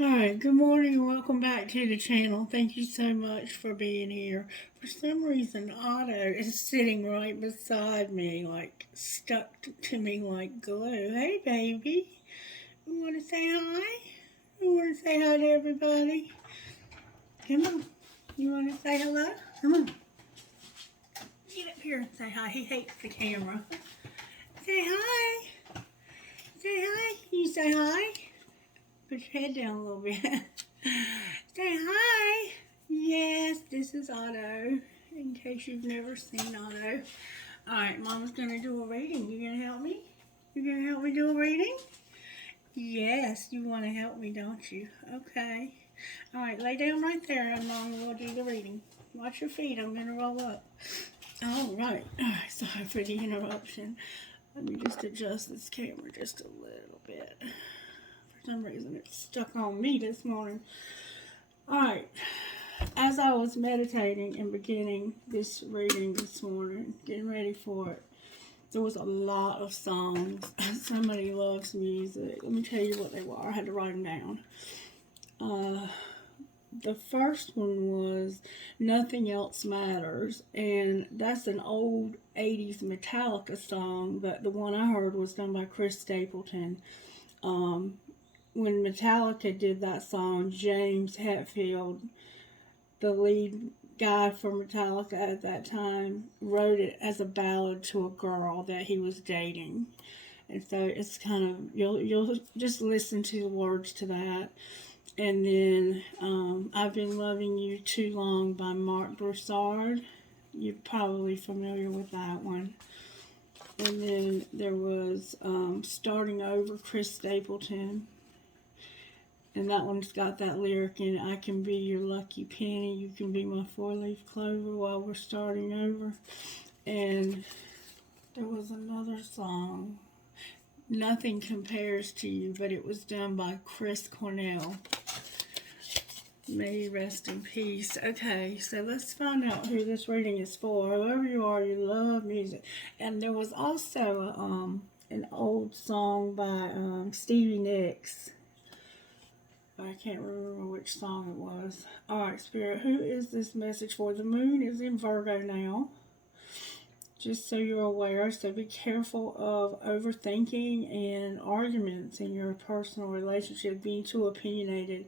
Alright, good morning and welcome back to the channel. Thank you so much for being here. For some reason, Otto is sitting right beside me, like stuck to me like glue. Hey, baby. You want to say hi? You want to say hi to everybody? Come on. You want to say hello? Come on. Get up here and say hi. He hates the camera. Say hi. Say hi. You say hi. Put your head down a little bit. Say hi. Yes, this is Otto, in case you've never seen Otto. Alright, Mama's going to do a reading. You going to help me? You going to help me do a reading? Yes, you want to help me, don't you? Okay. Alright, lay down right there and Mama will do the reading. Watch your feet. I'm going to roll up. Alright. Sorry for the interruption. Let me just adjust this camera just a little bit. For some reason it's stuck on me this morning. Alright, as I was meditating and beginning this reading this morning, getting ready for it, there was a lot of songs. Somebody loves music. Let me tell you what they were. I had to write them down. The first one was Nothing Else Matters, and that's an old 80s Metallica song, but the one I heard was done by Chris Stapleton. When Metallica did that song, James Hetfield, the lead guy for Metallica at that time, wrote it as a ballad to a girl that he was dating. And so it's kind of, you'll just listen to the words to that. And then I've Been Loving You Too Long by Mark Broussard. You're probably familiar with that one. And then there was Starting Over, Chris Stapleton. And that one's got that lyric in it, I can be your lucky penny, you can be my four-leaf clover while we're starting over. And there was another song, Nothing Compares to You, but it was done by Chris Cornell. May you rest in peace. Okay, so let's find out who this reading is for. Whoever you are, you love music. And there was also an old song by Stevie Nicks. I can't remember which song it was. Alright, Spirit, who is this message for? The moon is in Virgo now. Just so you're aware, so be careful of overthinking and arguments in your personal relationship, being too opinionated.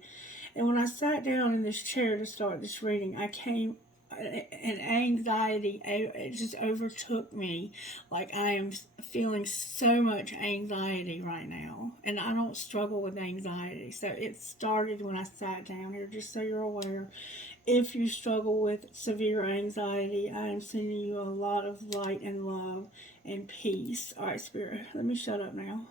And when I sat down in this chair to start this reading, an anxiety, it just overtook me. Like I am feeling so much anxiety right now. And I don't struggle with anxiety. So it started when I sat down here, just so you're aware. If you struggle with severe anxiety, I am sending you a lot of light and love and peace. All right, Spirit, let me shut up now.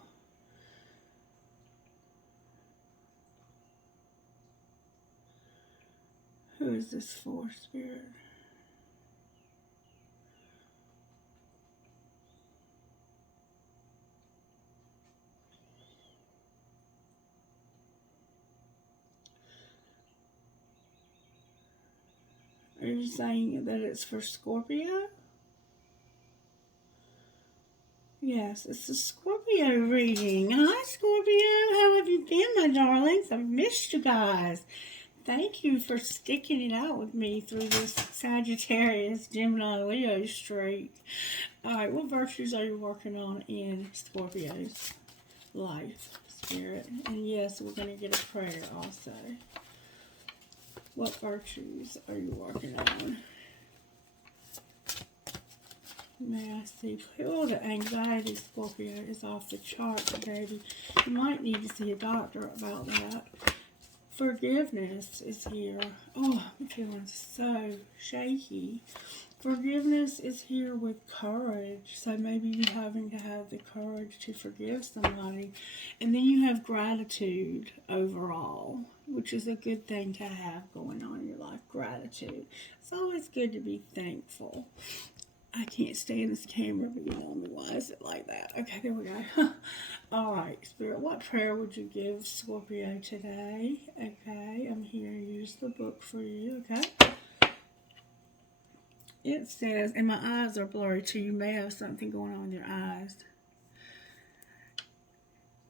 Who is this for, Spirit? Are you saying that it's for Scorpio? Yes, it's a Scorpio reading. Hi, Scorpio. How have you been, my darlings? I've missed you guys. Thank you for sticking it out with me through this Sagittarius, Gemini, Leo streak. All right, what virtues are you working on in Scorpio's life, Spirit? And yes, we're going to get a prayer also. What virtues are you working on? May I see? Oh, the anxiety, Scorpio, is off the charts, baby. You might need to see a doctor about that. Forgiveness is here. Oh, I'm feeling so shaky. Forgiveness is here with courage. So maybe you're having to have the courage to forgive somebody. And then you have gratitude overall, which is a good thing to have going on in your life. Gratitude. It's always good to be thankful. I can't stand this camera, but you know me. Why is it like that? Okay, there we go. All right, Spirit, what prayer would you give Scorpio today? Okay, I'm here to use the book for you, okay? It says, and my eyes are blurry too. You may have something going on with your eyes.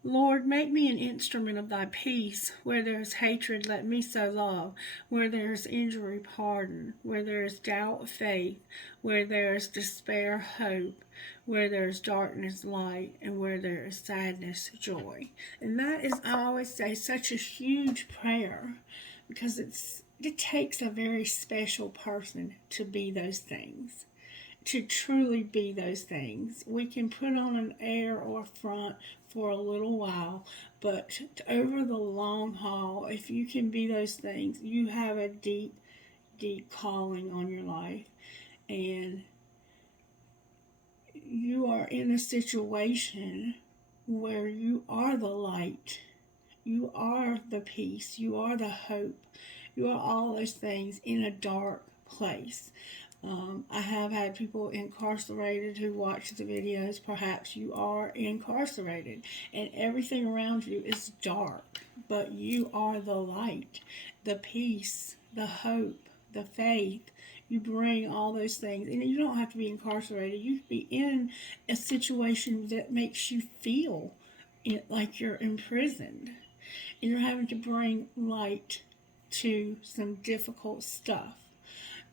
Lord, make me an instrument of thy peace. Where there is hatred, let me sow love. Where there is injury, pardon. Where there is doubt, faith. Where there is despair, hope. Where there is darkness, light. And where there is sadness, joy. And that is, I always say, such a huge prayer, because it takes a very special person to be those things, to truly be those things. We can put on an air or front for a little while, but over the long haul, if you can be those things, you have a deep, deep calling on your life. And you are in a situation where you are the light, you are the peace, you are the hope, you are all those things in a dark place. I have had people incarcerated who watch the videos. Perhaps you are incarcerated and everything around you is dark, but you are the light, the peace, the hope, the faith. You bring all those things, and you don't have to be incarcerated. You could be in a situation that makes you feel like you're imprisoned, and you're having to bring light to some difficult stuff.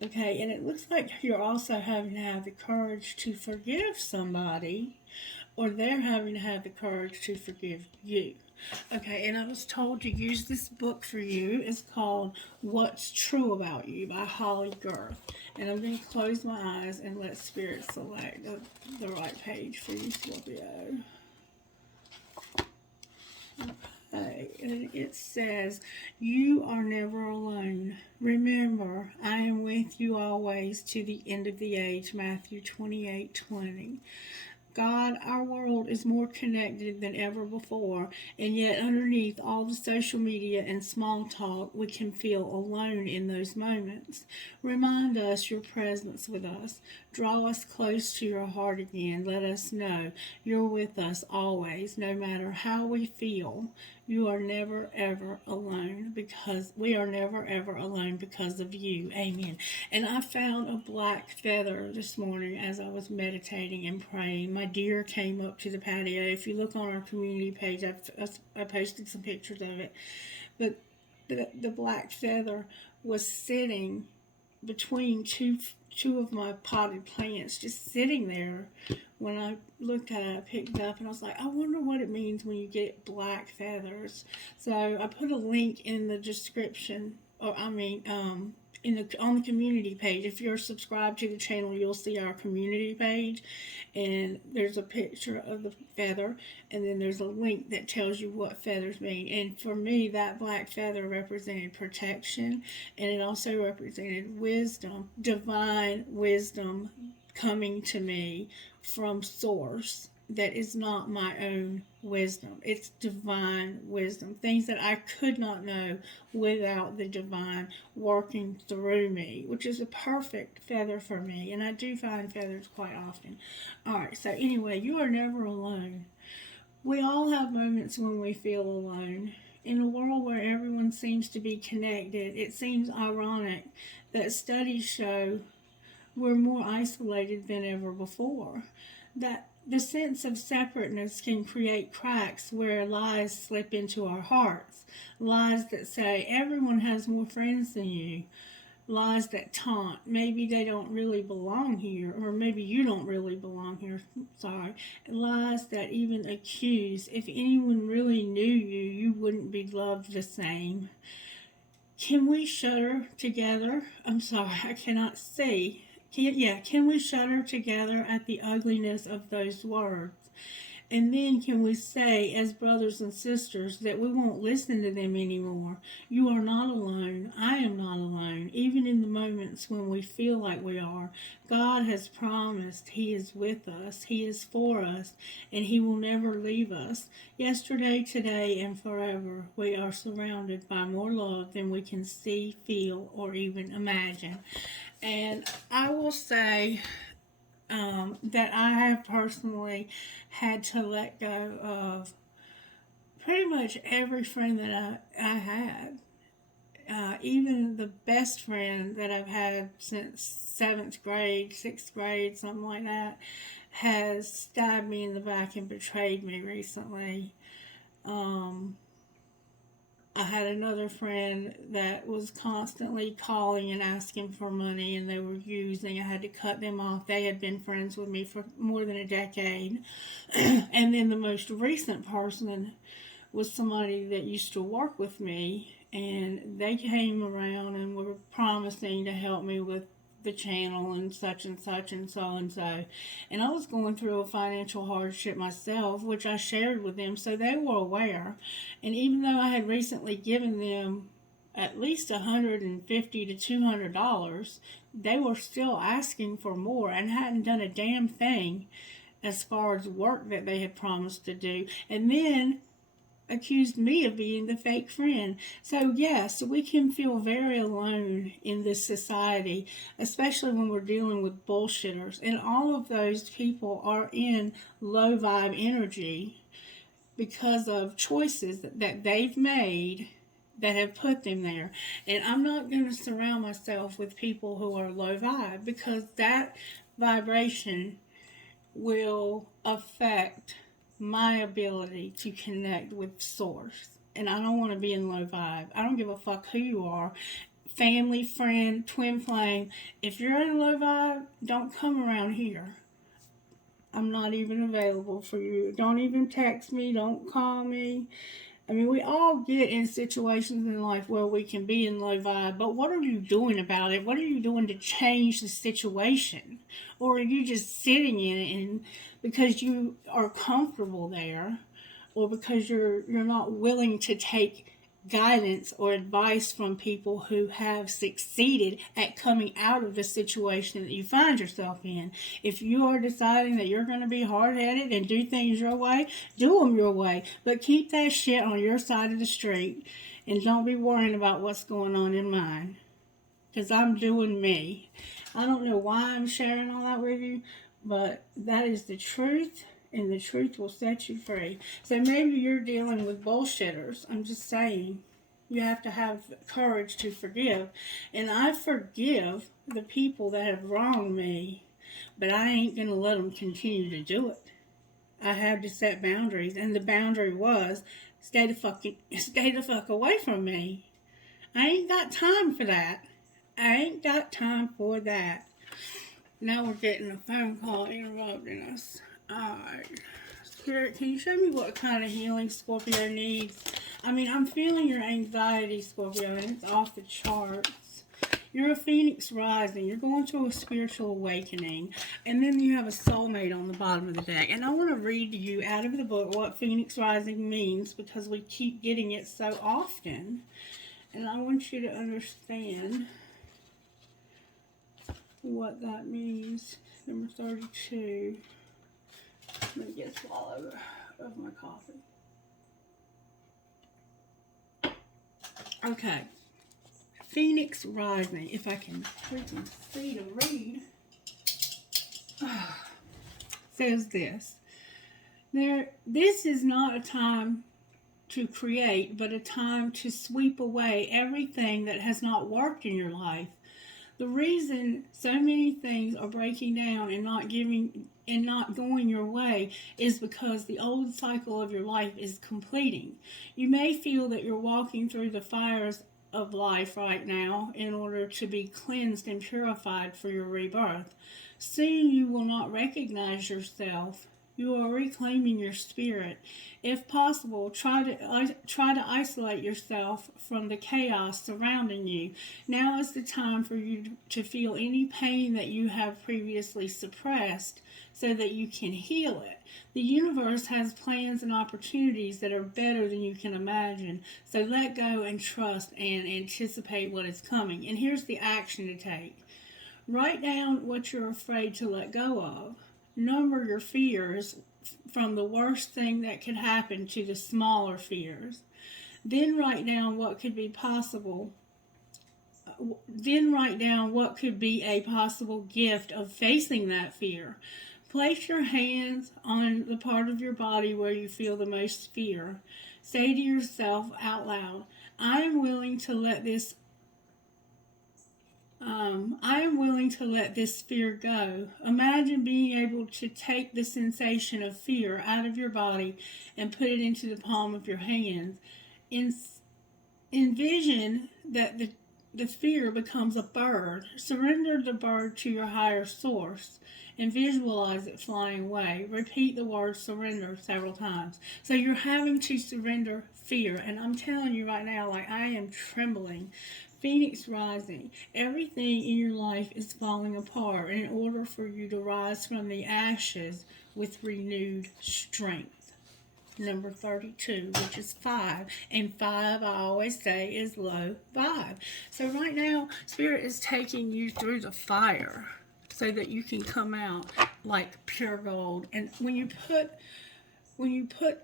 Okay, and it looks like you're also having to have the courage to forgive somebody, or they're having to have the courage to forgive you. Okay, and I was told to use this book for you. It's called What's True About You by Holly Girth. And I'm going to close my eyes and let Spirit select the right page for you, Scorpio. Okay, and it says, you are never alone. Remember, I am with you always to the end of the age. Matthew 28:20. God, our world is more connected than ever before, and yet underneath all the social media and small talk, we can feel alone in those moments. Remind us your presence with us. Draw us close to your heart again. Let us know you're with us always, no matter how we feel. You are never ever alone, because we are never ever alone because of you. Amen. And I found a black feather this morning as I was meditating and praying. My deer came up to the patio. If you look on our community page, I posted some pictures of it. But the black feather was sitting between two of my potted plants, just sitting there. When I looked at it, I picked it up and I was like, I wonder what it means when you get black feathers. So I put a link in the description, or on the community page. If you're subscribed to the channel, you'll see our community page, and there's a picture of the feather, and then there's a link that tells you what feathers mean. And for me, that black feather represented protection, and it also represented wisdom, divine wisdom coming to me from source that is not my own wisdom. It's divine wisdom, things that I could not know without the divine working through me, which is a perfect feather for me, and I do find feathers quite often. Alright, so anyway, you are never alone. We all have moments when we feel alone. In a world where everyone seems to be connected, it seems ironic that studies show we're more isolated than ever before. That the sense of separateness can create cracks where lies slip into our hearts. Lies that say everyone has more friends than you. Lies that taunt. Maybe they don't really belong here, or maybe you don't really belong here. Sorry. Lies that even accuse. If anyone really knew you, you wouldn't be loved the same. Can we shudder together? I'm sorry, I cannot see. Can we shudder together at the ugliness of those words? And then can we say, as brothers and sisters, that we won't listen to them anymore? You are not alone. I am not alone. Even in the moments when we feel like we are, God has promised He is with us. He is for us, and He will never leave us. Yesterday, today, and forever, we are surrounded by more love than we can see, feel, or even imagine. And I will say that I have personally had to let go of pretty much every friend that I had. Even the best friend that I've had since 7th grade, 6th grade, something like that, has stabbed me in the back and betrayed me recently. Um, I had another friend that was constantly calling and asking for money, and they were using. I had to cut them off. They had been friends with me for more than a decade. And then the most recent person was somebody that used to work with me, and they came around and were promising to help me with the channel and such and such and so and so. And I was going through a financial hardship myself, which I shared with them, so they were aware. And even though I had recently given them at least $150 to $200, they were still asking for more and hadn't done a damn thing as far as work that they had promised to do. And then accused me of being the fake friend. So, yes, we can feel very alone in this society, especially when we're dealing with bullshitters. And all of those people are in low vibe energy because of choices that they've made that have put them there. And I'm not going to surround myself with people who are low vibe, because that vibration will affect my ability to connect with source. And I don't want to be in low vibe. I don't give a fuck who you are. Family, friend, twin flame. If you're in low vibe, don't come around here. I'm not even available for you. Don't even text me. Don't call me. I mean, we all get in situations in life where we can be in low vibe, but what are you doing about it? What are you doing to change the situation? Or are you just sitting in it and because you are comfortable there, or because you're not willing to take guidance or advice from people who have succeeded at coming out of the situation that you find yourself in. If you are deciding that you're going to be hard-headed and do things your way, do them your way. But keep that shit on your side of the street and don't be worrying about what's going on in mine. Because I'm doing me. I don't know why I'm sharing all that with you, but that is the truth, and the truth will set you free. So maybe you're dealing with bullshitters. I'm just saying, you have to have courage to forgive. And I forgive the people that have wronged me, but I ain't going to let them continue to do it. I had to set boundaries, and the boundary was stay the fuck away from me. I ain't got time for that. I ain't got time for that. Now we're getting a phone call interrupting us. Alright. Spirit, can you show me what kind of healing Scorpio needs? I mean, I'm feeling your anxiety, Scorpio, and it's off the charts. You're a phoenix rising. You're going through a spiritual awakening. And then you have a soulmate on the bottom of the deck. And I want to read to you out of the book what phoenix rising means, because we keep getting it so often. And I want you to understand what that means. Number 32. Let me get a swallow of my coffee. Okay. Phoenix rising. If I can freaking see to read. Says this. This is not a time to create, but a time to sweep away everything that has not worked in your life. The reason so many things are breaking down and not going your way is because the old cycle of your life is completing. You may feel that you're walking through the fires of life right now in order to be cleansed and purified for your rebirth. Soon you will not recognize yourself. You are reclaiming your spirit. If possible, try to isolate yourself from the chaos surrounding you. Now is the time for you to feel any pain that you have previously suppressed so that you can heal it. The universe has plans and opportunities that are better than you can imagine. So let go and trust and anticipate what is coming. And here's the action to take. Write down what you're afraid to let go of. Number your fears from the worst thing that could happen to the smaller fears. Then write down what could be possible. Then write down what could be a possible gift of facing that fear. Place your hands on the part of your body where you feel the most fear. Say to yourself out loud, I am willing to let this I am willing to let this fear go. Imagine being able to take the sensation of fear out of your body and put it into the palm of your hands. In, envision that the fear becomes a bird. Surrender the bird to your higher source and visualize it flying away. Repeat the word surrender several times. So you're having to surrender fear. And I'm telling you right now, like I am trembling. Phoenix rising. Everything in your life is falling apart in order for you to rise from the ashes with renewed strength. Number 32, which is 5. And 5, I always say, is low vibe. So right now, Spirit is taking you through the fire so that you can come out like pure gold. And when you put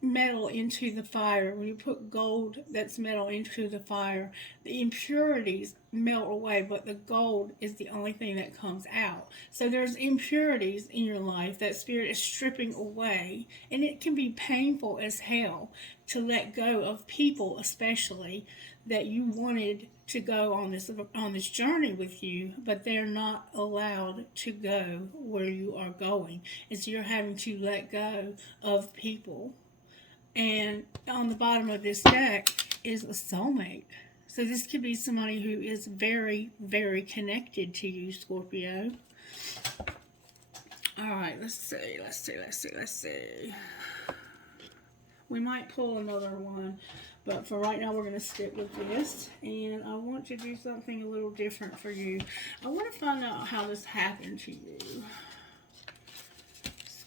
metal into the fire, when you put gold that's metal into the fire, the impurities melt away, but the gold is the only thing that comes out. So there's impurities in your life that Spirit is stripping away, and it can be painful as hell to let go of people, especially that you wanted to go on this journey with you, but they're not allowed to go where you are going. And so you're having to let go of people. And on the bottom of this deck is a soulmate. So this could be somebody who is very, very connected to you, Scorpio. All right, let's see. We might pull another one, but for right now, we're going to stick with this. And I want to do something a little different for you. I want to find out how this happened to you.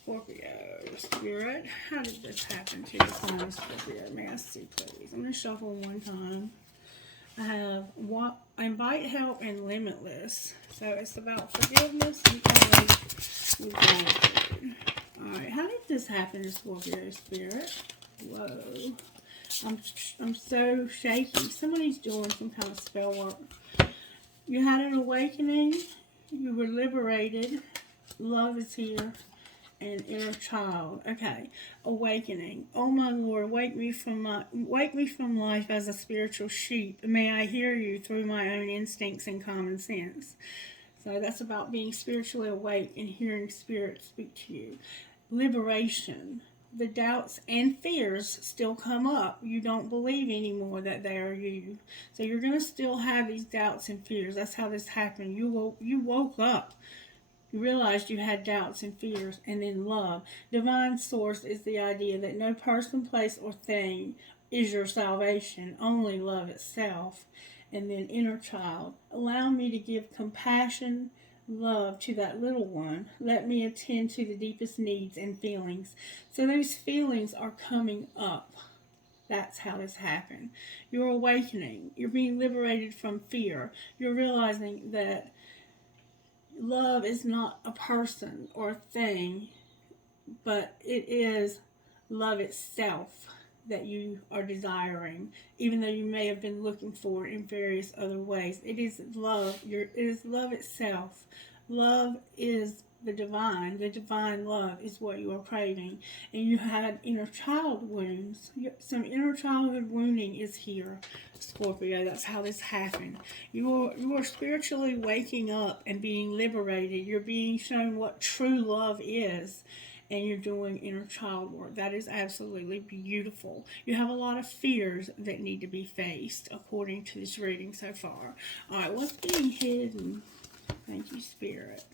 Scorpio, Spirit, how did this happen to you, Scorpio? May I see, please? I'm going to shuffle one time. I have invite help and limitless. So it's about forgiveness and gratitude. Alright, how did this happen to Scorpio, Spirit? Whoa. I'm so shaky. Somebody's doing some kind of spell work. You had an awakening. You were liberated. Love is here. And inner child. Okay. Awakening. Oh my Lord, wake me from life as a spiritual sheep. May I hear you through my own instincts and common sense. So that's about being spiritually awake and hearing Spirit speak to you. Liberation. The doubts and fears still come up. You don't believe anymore that they are you. So you're going to still have these doubts and fears. That's how this happened. You woke up. You realized you had doubts and fears, and then love. Divine source is the idea that no person, place, or thing is your salvation, only love itself. And then inner child. Allow me to give compassion, love to that little one. Let me attend to the deepest needs and feelings. So those feelings are coming up. That's how this happened. You're awakening. You're being liberated from fear. You're realizing that love is not a person or a thing, but it is love itself that you are desiring, even though you may have been looking for it in various other ways. It is love. It is love itself. Love is the divine. The divine love is what you are craving. And you had inner child wounds. Some inner childhood wounding is here, Scorpio. That's how this happened. You are spiritually waking up and being liberated. You're being shown what true love is. And you're doing inner child work. That is absolutely beautiful. You have a lot of fears that need to be faced, according to this reading so far. All right, what's being hidden? Thank you, Spirit.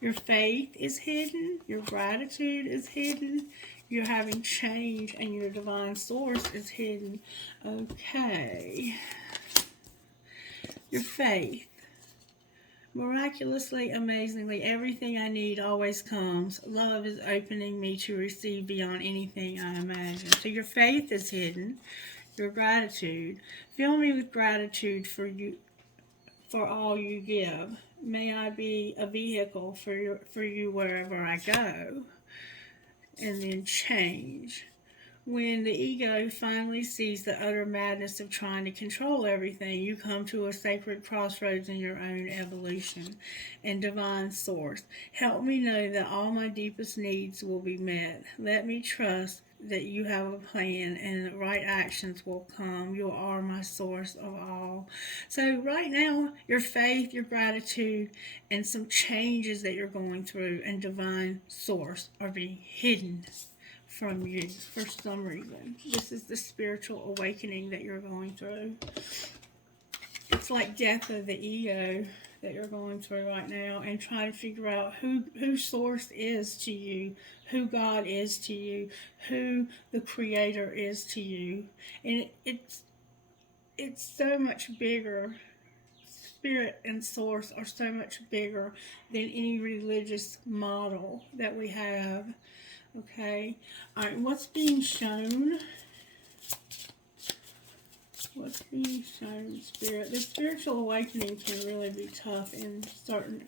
Your faith is hidden. Your gratitude is hidden. You're having change, and your divine source is hidden. Okay. Your faith. Miraculously, amazingly, everything I need always comes. Love is opening me to receive beyond anything I imagine. So your faith is hidden. Your gratitude. Fill me with gratitude for you, for all you give. May I be a vehicle for you wherever I go. And then change. When the ego finally sees the utter madness of trying to control everything, you come to a sacred crossroads in your own evolution. And divine source, help me know that all my deepest needs will be met. Let me trust that you have a plan and the right actions will come. You are my source of all. So, right now, your faith, your gratitude, and some changes that you're going through and divine source are being hidden from you for some reason. This is the spiritual awakening that you're going through. It's like death of the ego that you're going through right now, and trying to figure out who source is to you, who God is to you, who the creator is to you. And it's so much bigger. Spirit and source are so much bigger than any religious model that we have. Okay. All right, what's being shown? What's being shown, Spirit? The spiritual awakening can really be tough in certain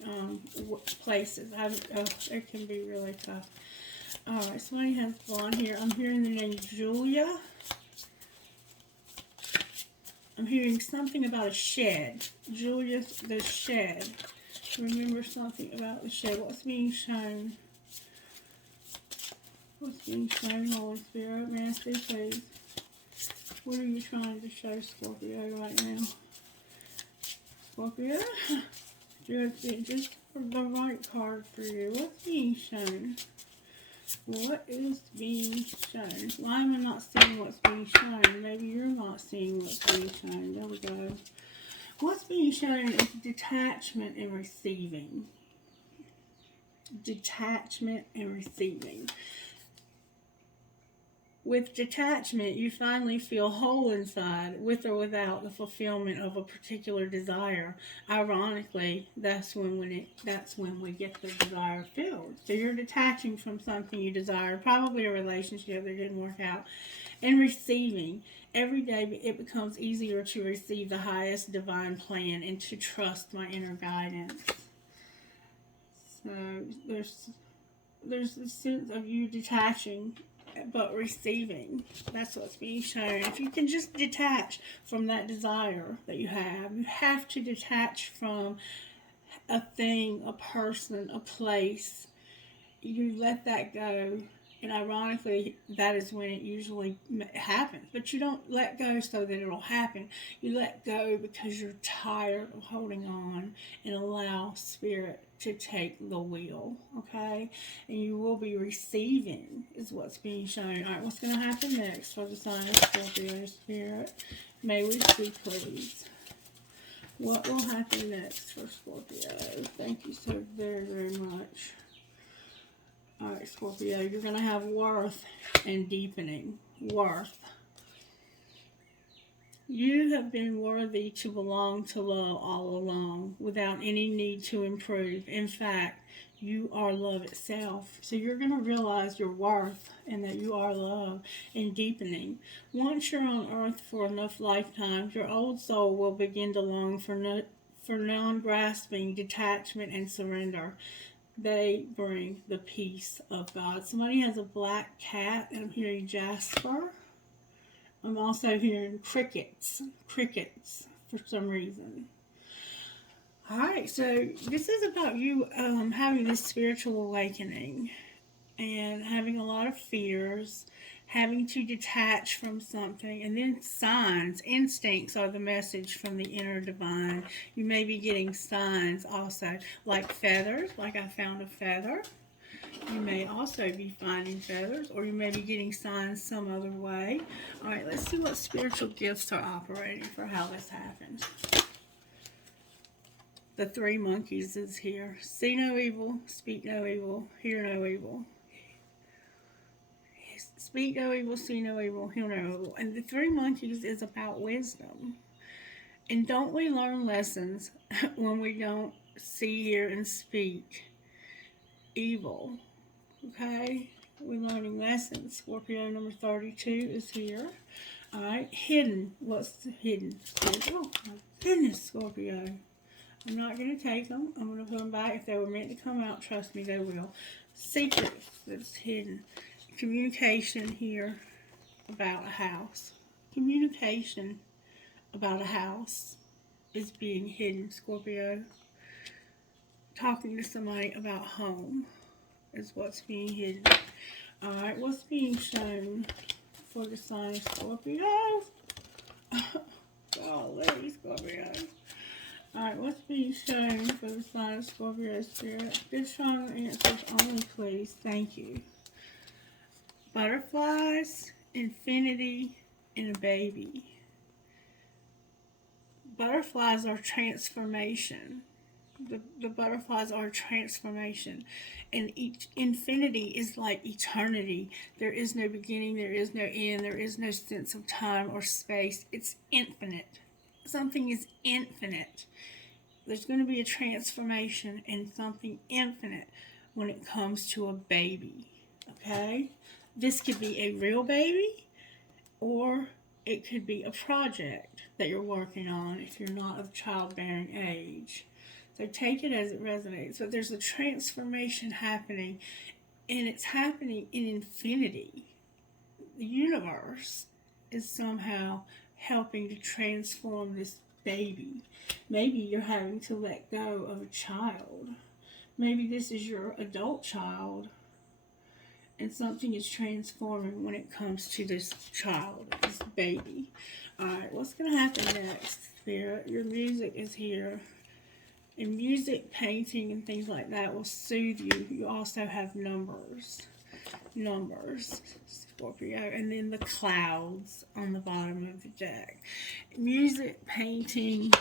places. It can be really tough. All right, somebody has blonde hair. I'm hearing the name Julia. I'm hearing something about a shed. Julia, the shed. Remember something about the shed. What's being shown? What's being shown, Holy Spirit? May I see, please? What are you trying to show, Scorpio, right now? Scorpio? Just for the right card for you. What's being shown? What is being shown? Why am I not seeing what's being shown? Maybe you're not seeing what's being shown. There we go. What's being shown is detachment and receiving. Detachment and receiving. With detachment, you finally feel whole inside, with or without the fulfillment of a particular desire. Ironically, that's when we get the desire filled. So you're detaching from something you desired, probably a relationship that didn't work out, and receiving. Every day it becomes easier to receive the highest divine plan and to trust my inner guidance. So there's a sense of you detaching but receiving. That's what's being shown. If you can just detach from that desire that you have to detach from a thing, a person, a place. You let that go, and ironically, that is when it usually happens. But you don't let go so that it'll happen. You let go because you're tired of holding on, and allow Spirit to take the wheel, okay? And you will be receiving, is what's being shown. All right, what's going to happen next for the sign of Scorpio, Spirit? May we see, please. What will happen next for Scorpio? Thank you so very, very much. All right, Scorpio, you're going to have worth and deepening. Worth. You have been worthy to belong to love all along without any need to improve. In fact, you are love itself. So you're going to realize your worth and that you are love and deepening. Once you're on earth for enough lifetimes, your old soul will begin to long for non-grasping detachment and surrender. They bring the peace of God. Somebody has a black cat, and I'm hearing Jasper. I'm also hearing crickets for some reason. All right, so this is about you having this spiritual awakening and having a lot of fears, having to detach from something, and then signs, instincts are the message from the inner divine. You may be getting signs also, like feathers, like I found a feather. You may also be finding feathers, or you may be getting signs some other way. All right, let's see what spiritual gifts are operating for how this happens. The three monkeys is here. See no evil, speak no evil, hear no evil. Speak no evil, see no evil, hear no evil. And the three monkeys is about wisdom. And don't we learn lessons when we don't see, hear, and speak evil? Okay? We're learning lessons. Scorpio number 32 is here. All right, hidden. What's hidden? Oh, my goodness, Scorpio. I'm not going to take them. I'm going to put them back. If they were meant to come out, trust me, they will. Secrets that's hidden. Communication here about a house. Communication about a house is being hidden, Scorpio. Talking to somebody about home is what's being hidden. Alright, what's being shown for the sign of Scorpio? Golly, Scorpio. Alright, what's being shown for the sign of Scorpio Spirit? Good, strong answers only, please. Thank you. Butterflies, infinity, and a baby. Butterflies are transformation. The butterflies are transformation. And each infinity is like eternity. There is no beginning, there is no end, there is no sense of time or space. It's infinite. Something is infinite. There's going to be a transformation in something infinite when it comes to a baby. Okay? This could be a real baby, or it could be a project that you're working on if you're not of childbearing age. So take it as it resonates. But there's a transformation happening, and it's happening in infinity. The universe is somehow helping to transform this baby. Maybe you're having to let go of a child. Maybe this is your adult child, and something is transforming when it comes to this child, this baby. Alright, what's going to happen next, Spirit? Your music is here. And music, painting, and things like that will soothe you. You also have numbers. Numbers, Scorpio. And then the clouds on the bottom of the deck. Music, painting,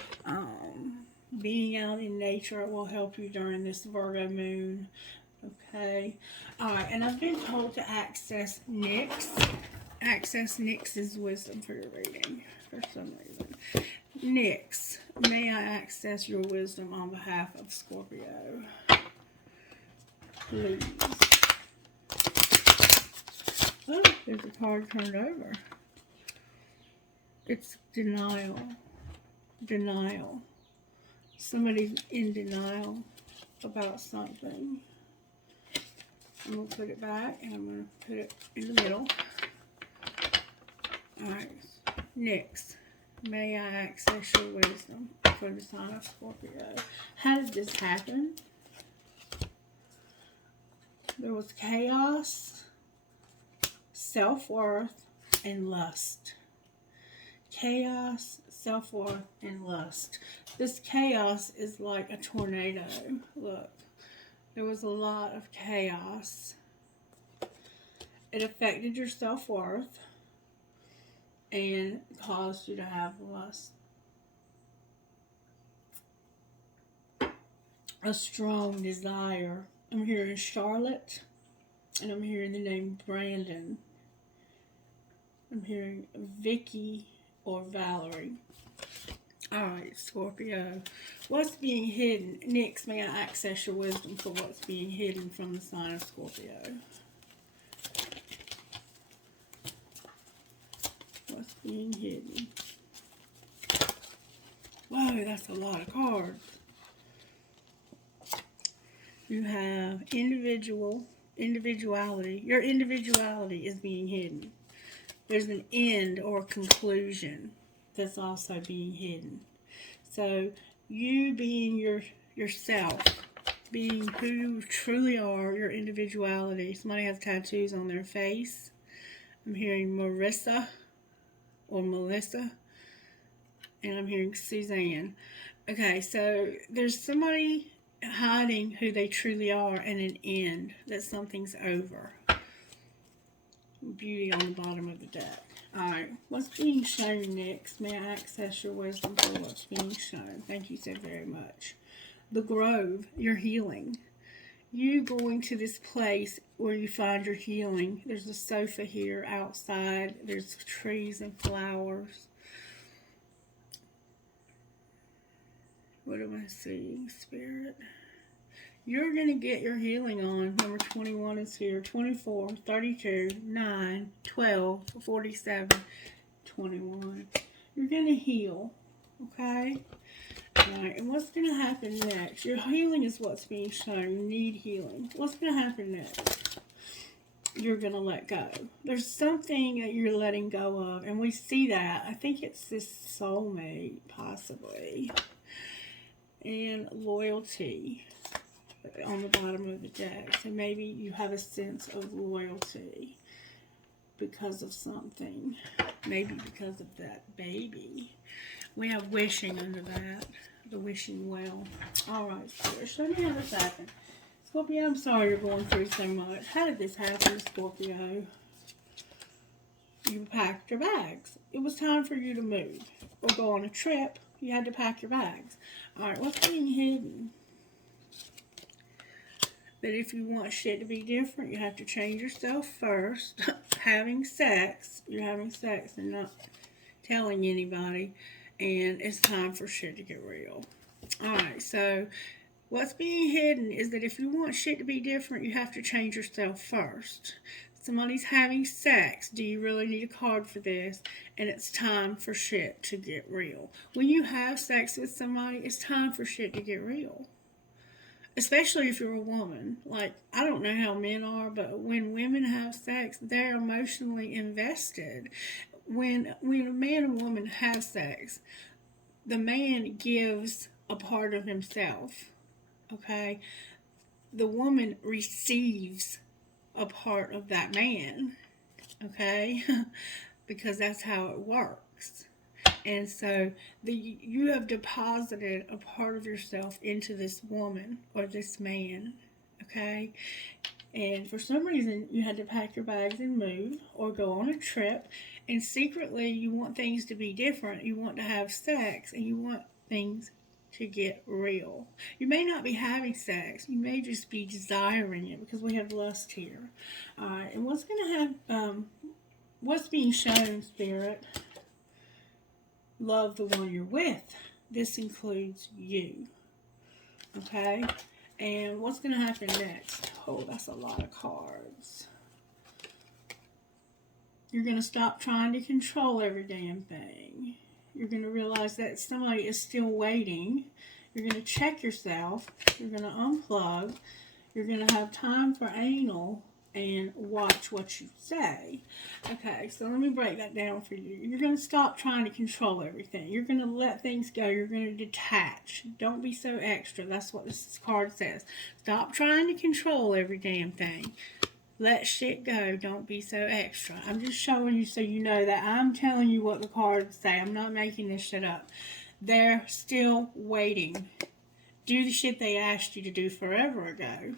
being out in nature will help you during this Virgo moon. Okay. Alright, and I've been told to access Nyx. Access Nyx's wisdom for your reading for some reason. Nyx, may I access your wisdom on behalf of Scorpio? Please. Oh, there's a card turned over. It's denial. Denial. Somebody's in denial about something. I'm going to put it back, and I'm going to put it in the middle. Alright, Nyx, may I access your wisdom for the sign of Scorpio? How did this happen? There was chaos, self-worth, and lust. Chaos, self-worth, and lust. This chaos is like a tornado. Look. There was a lot of chaos. It affected your self-worth and caused you to have lust. A strong desire. I'm hearing Charlotte, and I'm hearing the name Brandon. I'm hearing Vicky or Valerie. Alright, Scorpio. What's being hidden? Nyx, may I access your wisdom for what's being hidden from the sign of Scorpio? What's being hidden? Whoa, that's a lot of cards. You have individuality. Your individuality is being hidden. There's an end or conclusion that's also being hidden. So you being yourself, being who you truly are, your individuality. Somebody has tattoos on their face. I'm hearing Marissa or Melissa, and I'm hearing Suzanne. Okay, so there's somebody hiding who they truly are, and an end, that something's over. Beauty on the bottom of the deck. Alright, what's being shown next? May I access your wisdom for what's being shown? Thank you so very much. The Grove, your healing. You going to this place where you find your healing. There's a sofa here outside. There's trees and flowers. What am I seeing, Spirit? You're going to get your healing on. Number 21 is here. 24, 32, 9, 12, 47, 21. You're going to heal. Okay? Alright, and what's going to happen next? Your healing is what's being shown. You need healing. What's going to happen next? You're going to let go. There's something that you're letting go of, and we see that. I think it's this soulmate, possibly. And loyalty. on the bottom of the deck. So maybe you have a sense of loyalty because of something. Maybe because of that baby. We have wishing under that. The wishing well. Alright, Spirit, show me how this happened. Scorpio, I'm sorry you're going through so much. How did this happen, Scorpio? You packed your bags. It was time for you to move or go on a trip. You had to pack your bags. Alright, what's being hidden? That if you want shit to be different, you have to change yourself first. Having sex. You're having sex and not telling anybody. And it's time for shit to get real. Alright, so what's being hidden is that if you want shit to be different, you have to change yourself first. Somebody's having sex. Do you really need a card for this? And it's time for shit to get real. When you have sex with somebody, it's time for shit to get real. Especially if you're a woman. Like, I don't know how men are, but when women have sex, they're emotionally invested. When a man and woman have sex, the man gives a part of himself. Okay? The woman receives a part of that man, okay? Because that's how it works. And so you have deposited a part of yourself into this woman or this man, okay? And for some reason, you had to pack your bags and move or go on a trip. And secretly, you want things to be different. You want to have sex and you want things to get real. You may not be having sex. You may just be desiring it because we have lust here. Alright, and what's going to have, what's being shown, Spirit? Love the one you're with. This includes you. Okay? And what's going to happen next? Oh, that's a lot of cards. You're going to stop trying to control every damn thing. You're going to realize that somebody is still waiting. You're going to check yourself. You're going to unplug. You're going to have time for anal and watch what you say. Okay, so let me break that down for you. You're going to stop trying to control everything. You're going to let things go. You're going to detach. Don't be so extra. That's what this card says. Stop trying to control every damn thing. Let shit go. Don't be so extra. I'm just showing you so you know that I'm telling you what the cards say. I'm not making this shit up. They're still waiting. Do the shit they asked you to do forever ago.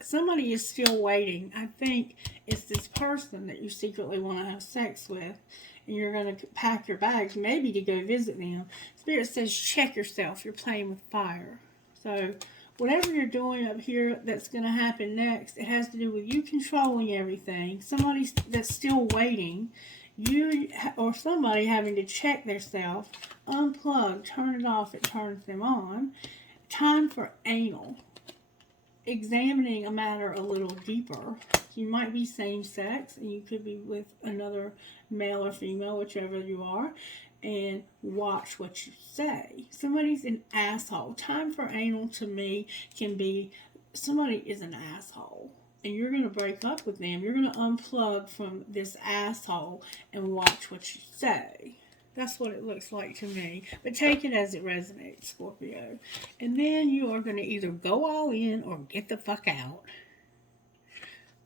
Somebody is still waiting. I think it's this person that you secretly want to have sex with. And you're going to pack your bags maybe to go visit them. Spirit says check yourself. You're playing with fire. So whatever you're doing up here that's going to happen next, it has to do with you controlling everything. Somebody that's still waiting, you or somebody having to check themselves, unplug, turn it off, it turns them on. Time for anal. Examining a matter a little deeper. You might be same sex, and you could be with another male or female, whichever you are. And watch what you say. Somebody's an asshole. Time for anal to me can be somebody is an asshole. And you're going to break up with them. You're going to unplug from this asshole and watch what you say. That's what it looks like to me. But take it as it resonates, Scorpio. And then you are going to either go all in or get the fuck out.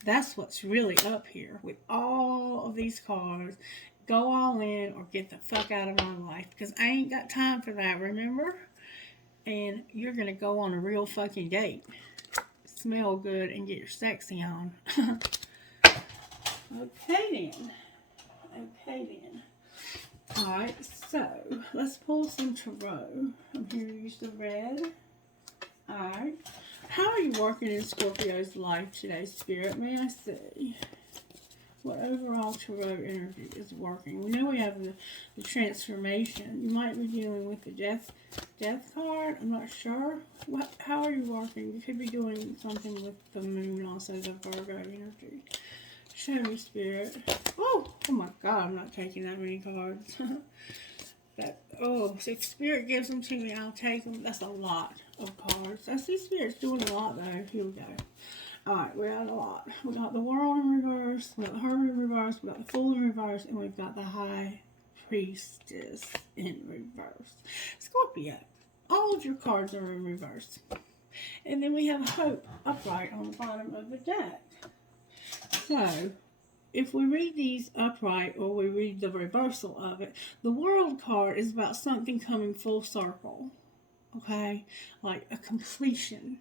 That's what's really up here with all of these cards. Go all in or get the fuck out of my life. Because I ain't got time for that, remember? And you're going to go on a real fucking date. Smell good and get your sexy on. Okay then. Alright, so let's pull some tarot. I'm here to use the red. Alright. How are you working in Scorpio's life today, Spirit? May I see what overall tarot energy is working? We know we have the transformation. You might be dealing with the death card. I'm not sure. How are you working? You could be doing something with the moon, also the Virgo energy. Show me, Spirit. Oh my God, I'm not taking that many cards. If Spirit gives them to me, I'll take them. That's a lot of cards. I see Spirit's doing a lot, though. Here we go. Alright, we got a lot. We got the World in reverse, we got the Hermit in reverse, we got the Fool in reverse, and we've got the High Priestess in reverse. Scorpio, all of your cards are in reverse. And then we have hope upright on the bottom of the deck. So, if we read these upright or we read the reversal of it, the world card is about something coming full circle. Okay? Like a completion.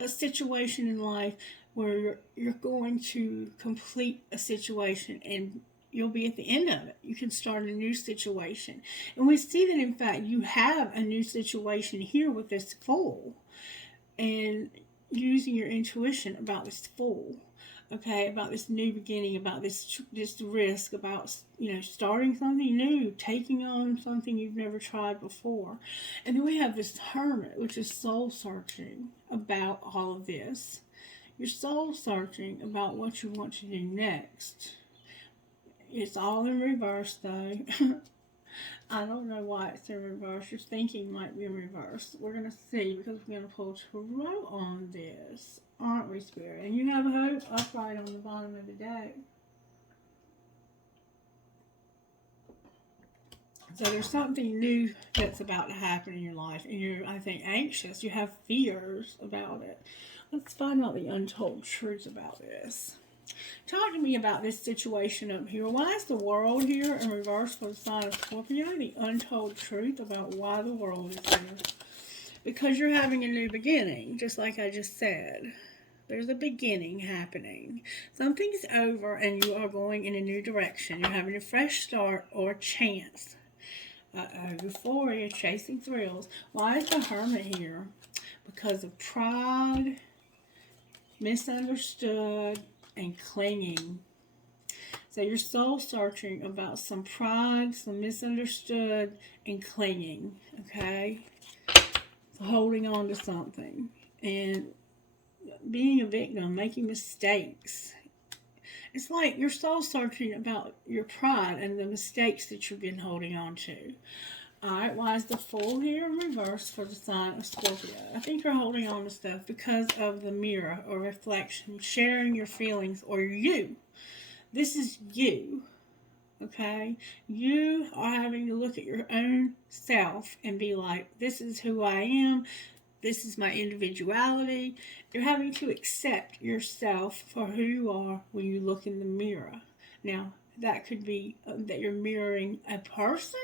A situation in life where you're going to complete a situation and you'll be at the end of it. You can start a new situation. And we see that, in fact, you have a new situation here with this Fool. And using your intuition about this Fool. Okay, about this new beginning, about this risk, about, starting something new, taking on something you've never tried before. And then we have this Hermit, which is soul searching about all of this. You're soul searching about what you want to do next. It's all in reverse, though. I don't know why it's in reverse. Your thinking might be in reverse. We're going to see, because we're going to pull Tarot on this. Aren't we, Spirit? And you have hope upright on the bottom of the deck. So there's something new that's about to happen in your life. And you're, I think, anxious. You have fears about it. Let's find out the untold truth about this. Talk to me about this situation up here. Why is the world here in reverse for the sign of Scorpio? The untold truth about why the world is here. Because you're having a new beginning, just like I just said. There's a beginning happening. Something's over and you are going in a new direction. You're having a fresh start or chance. Euphoria, chasing thrills. Why is the Hermit here? Because of pride, misunderstood, and clinging. So you're soul searching about some pride, some misunderstood, and clinging. Okay? Holding on to something. And being a victim, making mistakes. It's like you're soul searching about your pride and the mistakes that you've been holding on to. Alright, why is the Fool here in reverse for the sign of Scorpio? I think you're holding on to stuff because of the mirror or reflection, sharing your feelings, or you. This is you. Okay? You are having to look at your own self and be like, this is who I am. This is my individuality. You're having to accept yourself for who you are when you look in the mirror. Now, that could be that you're mirroring a person,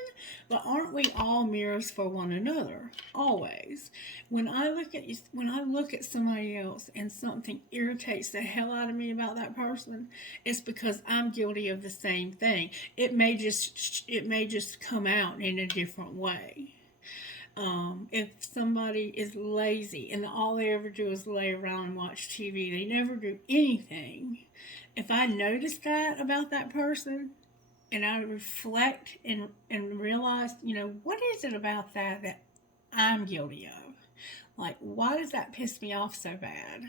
but aren't we all mirrors for one another? Always. When I look at somebody else and something irritates the hell out of me about that person, it's because I'm guilty of the same thing. It may just come out in a different way. If somebody is lazy and all they ever do is lay around and watch TV, they never do anything. If I notice that about that person and I reflect and realize, what is it about that I'm guilty of? Like, why does that piss me off so bad?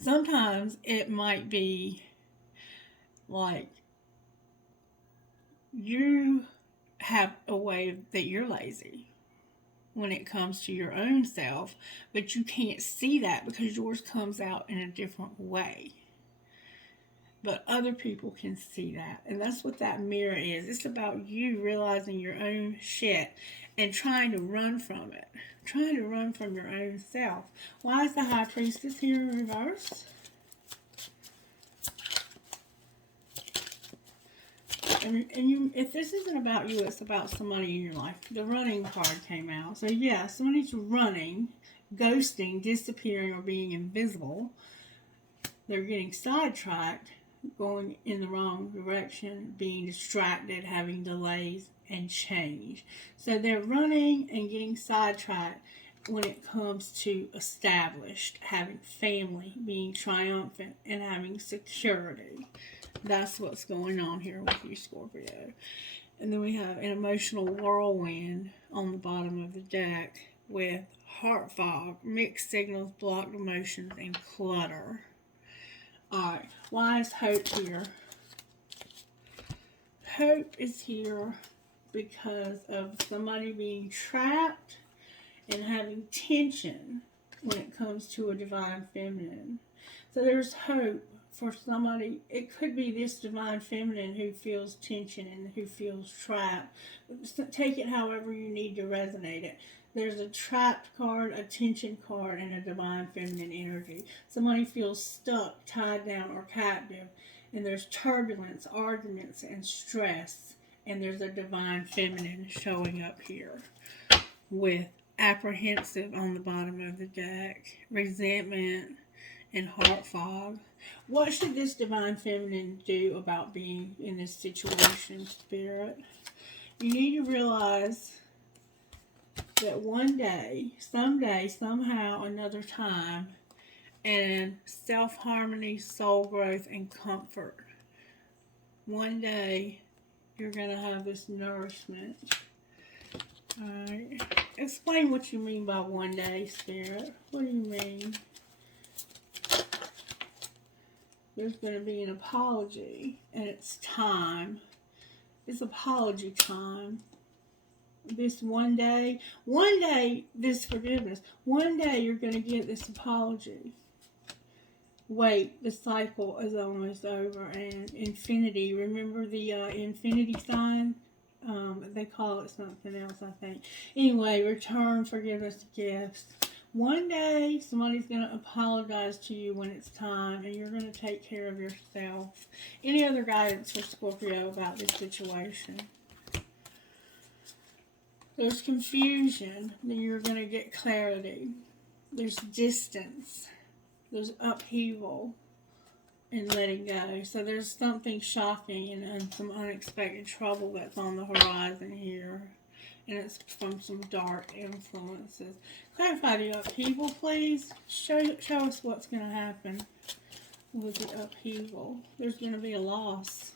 Sometimes it might be like you have a way that you're lazy when it comes to your own self, but you can't see that because yours comes out in a different way. But other people can see that, and that's what that mirror is. It's about you realizing your own shit and trying to run from it, trying to run from your own self. Why is the High Priestess here in reverse? And if this isn't about you, it's about somebody in your life. The Running card came out. So yeah, somebody's running, ghosting, disappearing, or being invisible. They're getting sidetracked, going in the wrong direction, being distracted, having delays, and change. So they're running and getting sidetracked when it comes to established, having family, being triumphant, and having security. That's what's going on here with you, Scorpio. And then we have an emotional whirlwind on the bottom of the deck with heart fog, mixed signals, blocked emotions, and clutter. Alright, why is Hope here? Hope is here because of somebody being trapped and having tension when it comes to a divine feminine. So there's hope for somebody. It could be this divine feminine who feels tension and who feels trapped. Take it however you need to resonate it. There's a trapped card, a tension card, and a divine feminine energy. Somebody feels stuck, tied down, or captive. And there's turbulence, arguments, and stress. And there's a divine feminine showing up here with apprehensive on the bottom of the deck, resentment, and heart fog. What should this divine feminine do about being in this situation, Spirit? You need to realize that one day, someday, somehow, another time, and self-harmony, soul growth, and comfort. One day, you're going to have this nourishment. Alright. Explain what you mean by one day, Spirit. What do you mean? There's going to be an apology, and it's time. It's apology time. This one day, this forgiveness. One day you're going to get this apology. Wait, the cycle is almost over. And infinity, remember the infinity sign? They call it something else, I think. Anyway, return, forgiveness, gifts. One day, somebody's going to apologize to you when it's time, and you're going to take care of yourself. Any other guidance for Scorpio about this situation? There's confusion, then you're going to get clarity. There's distance. There's upheaval and letting go. So there's something shocking and some unexpected trouble that's on the horizon here. And it's from some dark influences. Clarify the upheaval, please. Show us what's going to happen with the upheaval. There's going to be a loss.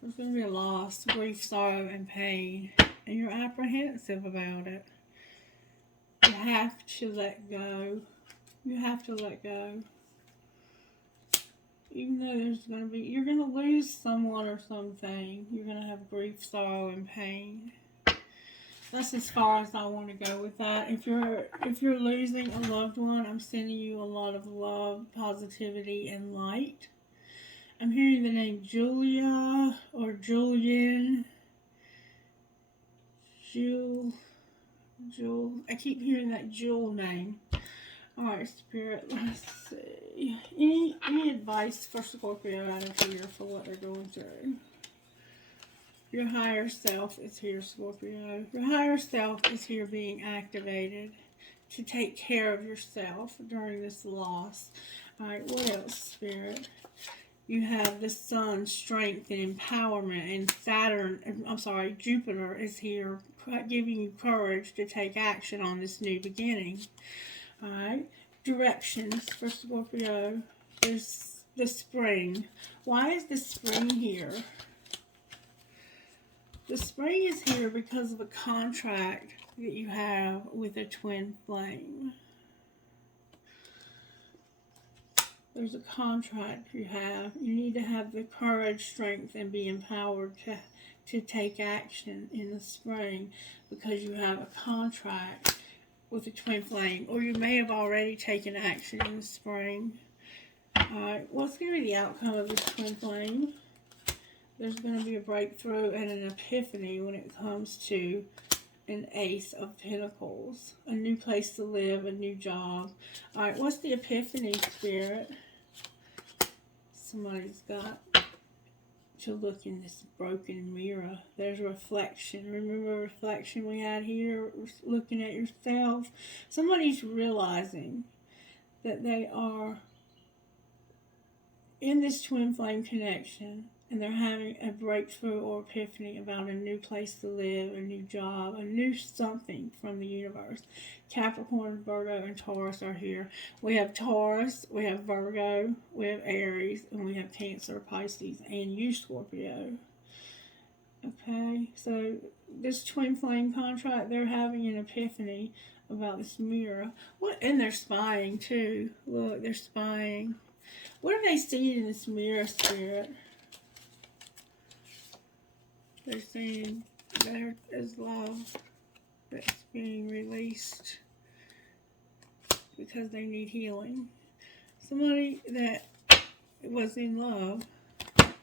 There's going to be a loss, grief, sorrow, and pain. And you're apprehensive about it. You have to let go. You have to let go. Even though there's going to be, you're going to lose someone or something. You're going to have grief, sorrow, and pain. That's as far as I want to go with that. If you're losing a loved one, I'm sending you a lot of love, positivity, and light. I'm hearing the name Julia or Julian. Jewel. I keep hearing that Jewel name. Alright, Spirit, let's see. Any advice for Scorpio out of here for what they're going through? Your higher self is here, Scorpio. Your higher self is here being activated to take care of yourself during this loss. Alright, what else, Spirit? You have the sun, strength, and empowerment, and Jupiter is here giving you courage to take action on this new beginning. Alright, directions for Scorpio. There's the spring. Why is the spring here? The spring is here because of a contract that you have with a twin flame. There's a contract you have. You need to have the courage, strength, and be empowered to take action in the spring because you have a contract with a twin flame. Or you may have already taken action in the spring. Alright, what's going to be the outcome of this twin flame? There's going to be a breakthrough and an epiphany when it comes to an Ace of Pentacles. A new place to live, a new job. Alright, what's the epiphany, Spirit? Somebody's got to look in this broken mirror. There's reflection. Remember reflection we had here? Looking at yourself. Somebody's realizing that they are in this twin flame connection. And they're having a breakthrough or epiphany about a new place to live, a new job, a new something from the universe. Capricorn, Virgo, and Taurus are here. We have Taurus, we have Virgo, we have Aries, and we have Cancer, Pisces, and you, Scorpio. Okay, so this twin flame contract, they're having an epiphany about this mirror. And they're spying too. Look, they're spying. What are they seeing in this mirror, Spirit? They're saying there is love that's being released because they need healing. Somebody that was in love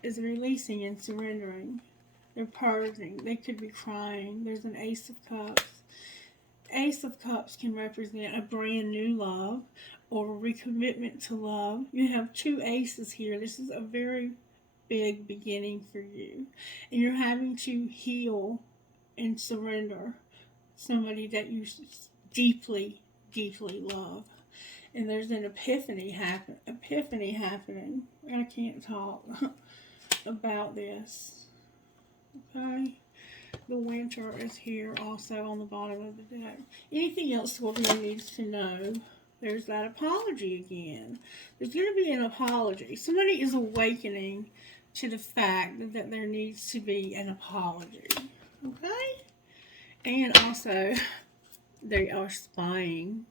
is releasing and surrendering. They're purging. They could be crying. There's an Ace of Cups. Ace of Cups can represent a brand new love or a recommitment to love. You have 2 aces here. This is a very big beginning for you. And you're having to heal and surrender somebody that you deeply, deeply love. And there's an epiphany happening. I can't talk about this. Okay? The winter is here also on the bottom of the deck. Anything else Scorpio needs to know? There's that apology again. There's going to be an apology. Somebody is awakening to the fact that there needs to be an apology. Okay? And also, they are spying.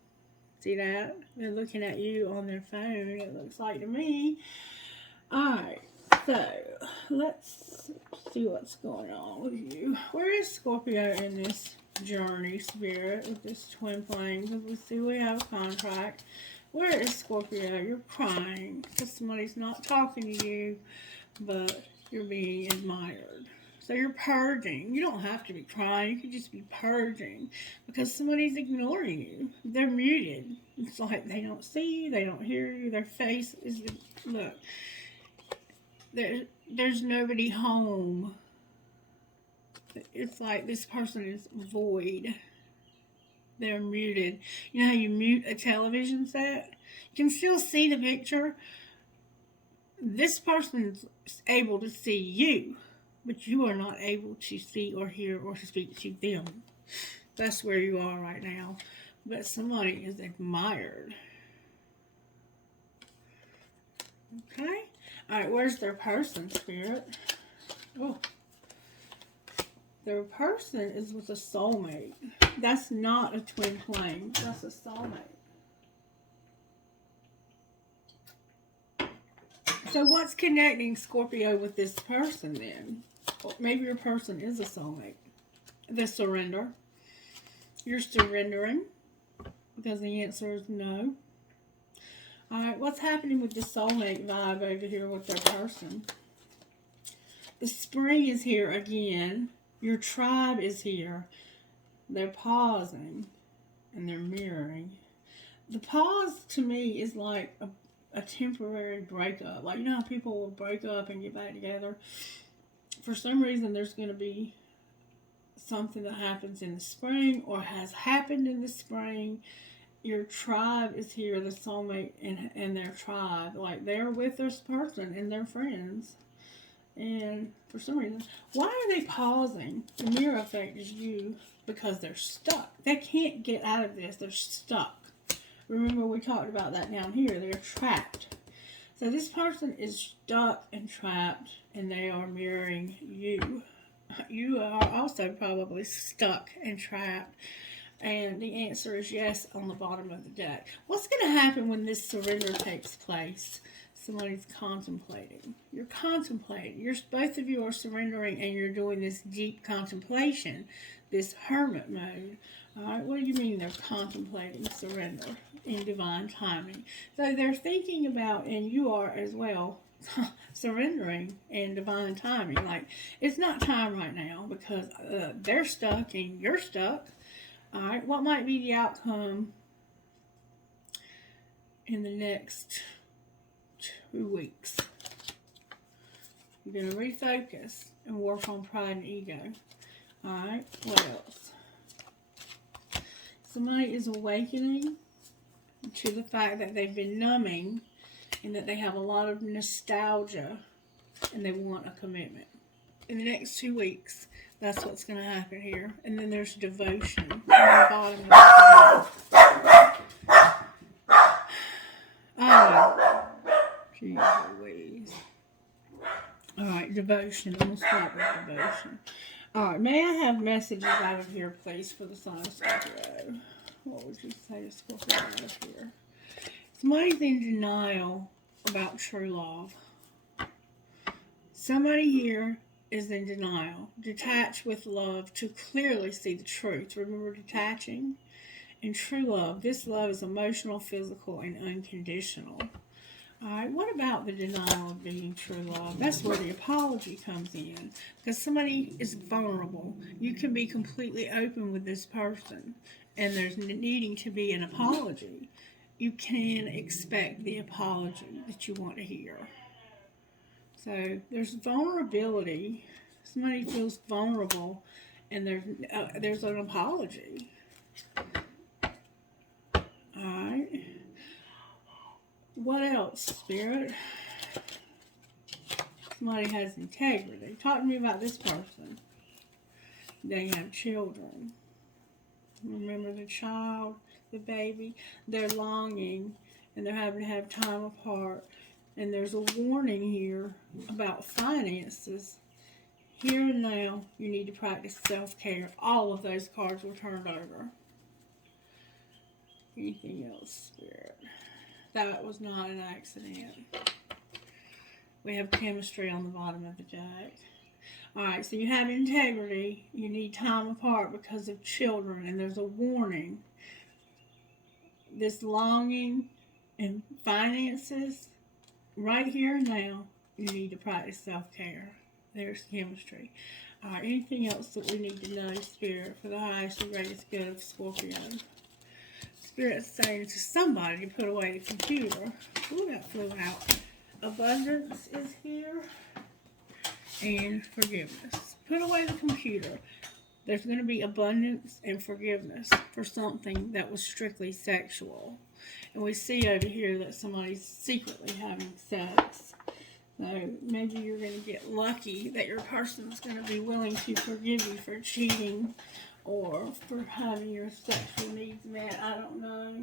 See that? They're looking at you on their phone, it looks like to me. Alright, so let's see what's going on with you. Where is Scorpio in this journey, Spirit, with this twin flame? Because we see we have a contract. Where is Scorpio? You're crying because somebody's not talking to you, but you're being admired. So you're purging. You don't have to be crying. You can just be purging because somebody's ignoring you. They're muted. It's like they don't see you. They don't hear you. Their face is, look, there's nobody home. It's like this person is void. They're muted. You know how you mute a television set? You can still see the picture. This person's able to see you, but you are not able to see or hear or speak to them. That's where you are right now. But somebody is admired. Okay? Alright, where's their person, Spirit? Oh. Their person is with a soulmate. That's not a twin flame. That's a soulmate. So what's connecting Scorpio with this person then? Well, maybe your person is a soulmate. The surrender. You're surrendering because the answer is no. Alright, what's happening with the soulmate vibe over here with their person? The spring is here again. Your tribe is here. They're pausing and they're mirroring. The pause to me is like a temporary breakup. Like, you know how people will break up and get back together? For some reason, there's going to be something that happens in the spring or has happened in the spring. Your tribe is here, the soulmate and their tribe. Like, they're with this person and they're friends. And for some reason, why are they pausing? The mirror effect is you because they're stuck. They can't get out of this. They're stuck. Remember, we talked about that down here. They're trapped. So this person is stuck and trapped, and they are mirroring you. You are also probably stuck and trapped. And the answer is yes on the bottom of the deck. What's going to happen when this surrender takes place? Somebody's contemplating. You're contemplating. Both of you are surrendering and you're doing this deep contemplation, this hermit mode. Alright, what do you mean they're contemplating surrender in divine timing? So they're thinking about, and you are as well, surrendering in divine timing. Like, it's not time right now because they're stuck and you're stuck. Alright, what might be the outcome in the next 2 weeks? You're going to refocus and work on pride and ego. Alright, what else? Somebody is awakening to the fact that they've been numbing and that they have a lot of nostalgia and they want a commitment. In the next 2 weeks, that's what's going to happen here. And then there's devotion on the bottom of the oh, jeez Louise. Alright, devotion. I'm going to start with devotion. Alright, may I have messages out of here, please, for the sign of Scorpio? What would you say to Scorpio out of here? Somebody's in denial about true love. Somebody here is in denial. Detached with love to clearly see the truth. Remember detaching? And true love. This love is emotional, physical, and unconditional. Alright, what about the denial of being true love? That's where the apology comes in. Because somebody is vulnerable. You can be completely open with this person. and there's needing to be an apology, you can expect the apology that you want to hear. So there's vulnerability. Somebody feels vulnerable, and there's an apology. All right. What else, Spirit? Somebody has integrity. Talk to me about this person. They have children. Remember the child, the baby. They're longing, and they're having to have time apart. And there's a warning here about finances. Here and now, you need to practice self-care. All of those cards were turned over. Anything else, Spirit? That was not an accident. We have chemistry on the bottom of the deck. Alright, so you have integrity. You need time apart because of children, and there's a warning. This longing and finances, right here and now, you need to practice self-care. There's chemistry. Alright, anything else that we need to know, Spirit, for the highest and greatest good of Scorpio? Spirit's saying to somebody to put away the computer. Ooh, that flew out. Abundance is here. And forgiveness. Put away the computer. There's going to be abundance and forgiveness for something that was strictly sexual. And we see over here that somebody's secretly having sex. So maybe you're going to get lucky that your person's going to be willing to forgive you for cheating or for having your sexual needs met. I don't know.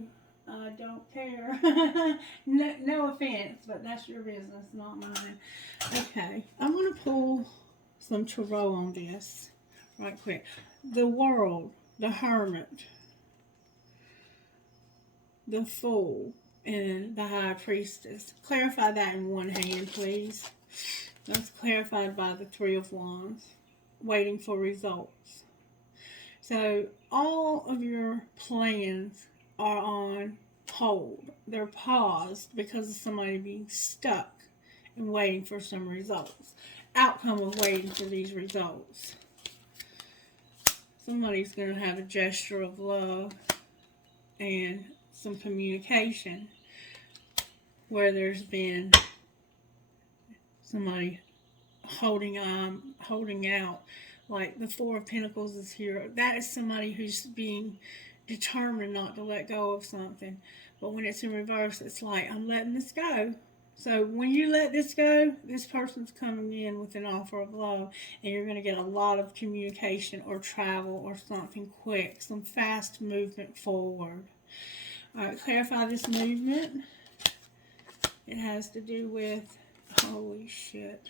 I don't care. No offense, but that's your business, not mine. Okay, I'm going to pull some tarot on this right quick. The World, the Hermit, the Fool, and the High Priestess. Clarify that in one hand, please. That's clarified by the Three of Wands. Waiting for results. So all of your plans are on hold. They're paused because of somebody being stuck and waiting for some results. Outcome of waiting for these results. Somebody's going to have a gesture of love and some communication where there's been somebody holding out. Like the Four of Pentacles is here. That is somebody who's being determined not to let go of something. But when it's in reverse, it's like, I'm letting this go. So when you let this go, this person's coming in with an offer of love, and you're going to get a lot of communication or travel or something quick, some fast movement forward. All right, clarify this movement. It has to do with, holy shit,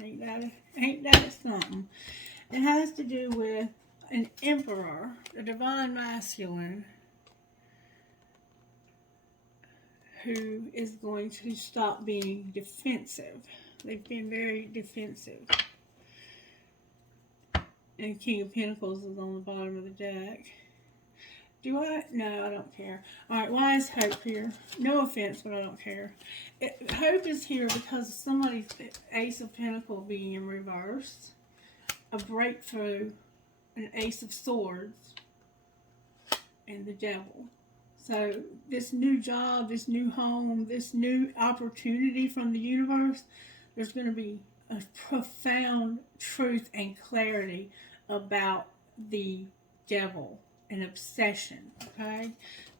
ain't that something? It has to do with an emperor, a divine masculine, who is going to stop being defensive. They've been very defensive. And King of Pentacles is on the bottom of the deck. No, I don't care. Alright, why is hope here? No offense, but I don't care. Hope is here because of somebody's Ace of Pentacles being in reverse. A breakthrough, an Ace of Swords, and the Devil. So this new job, this new home, this new opportunity from the universe, there's going to be a profound truth and clarity about the devil, an obsession, okay?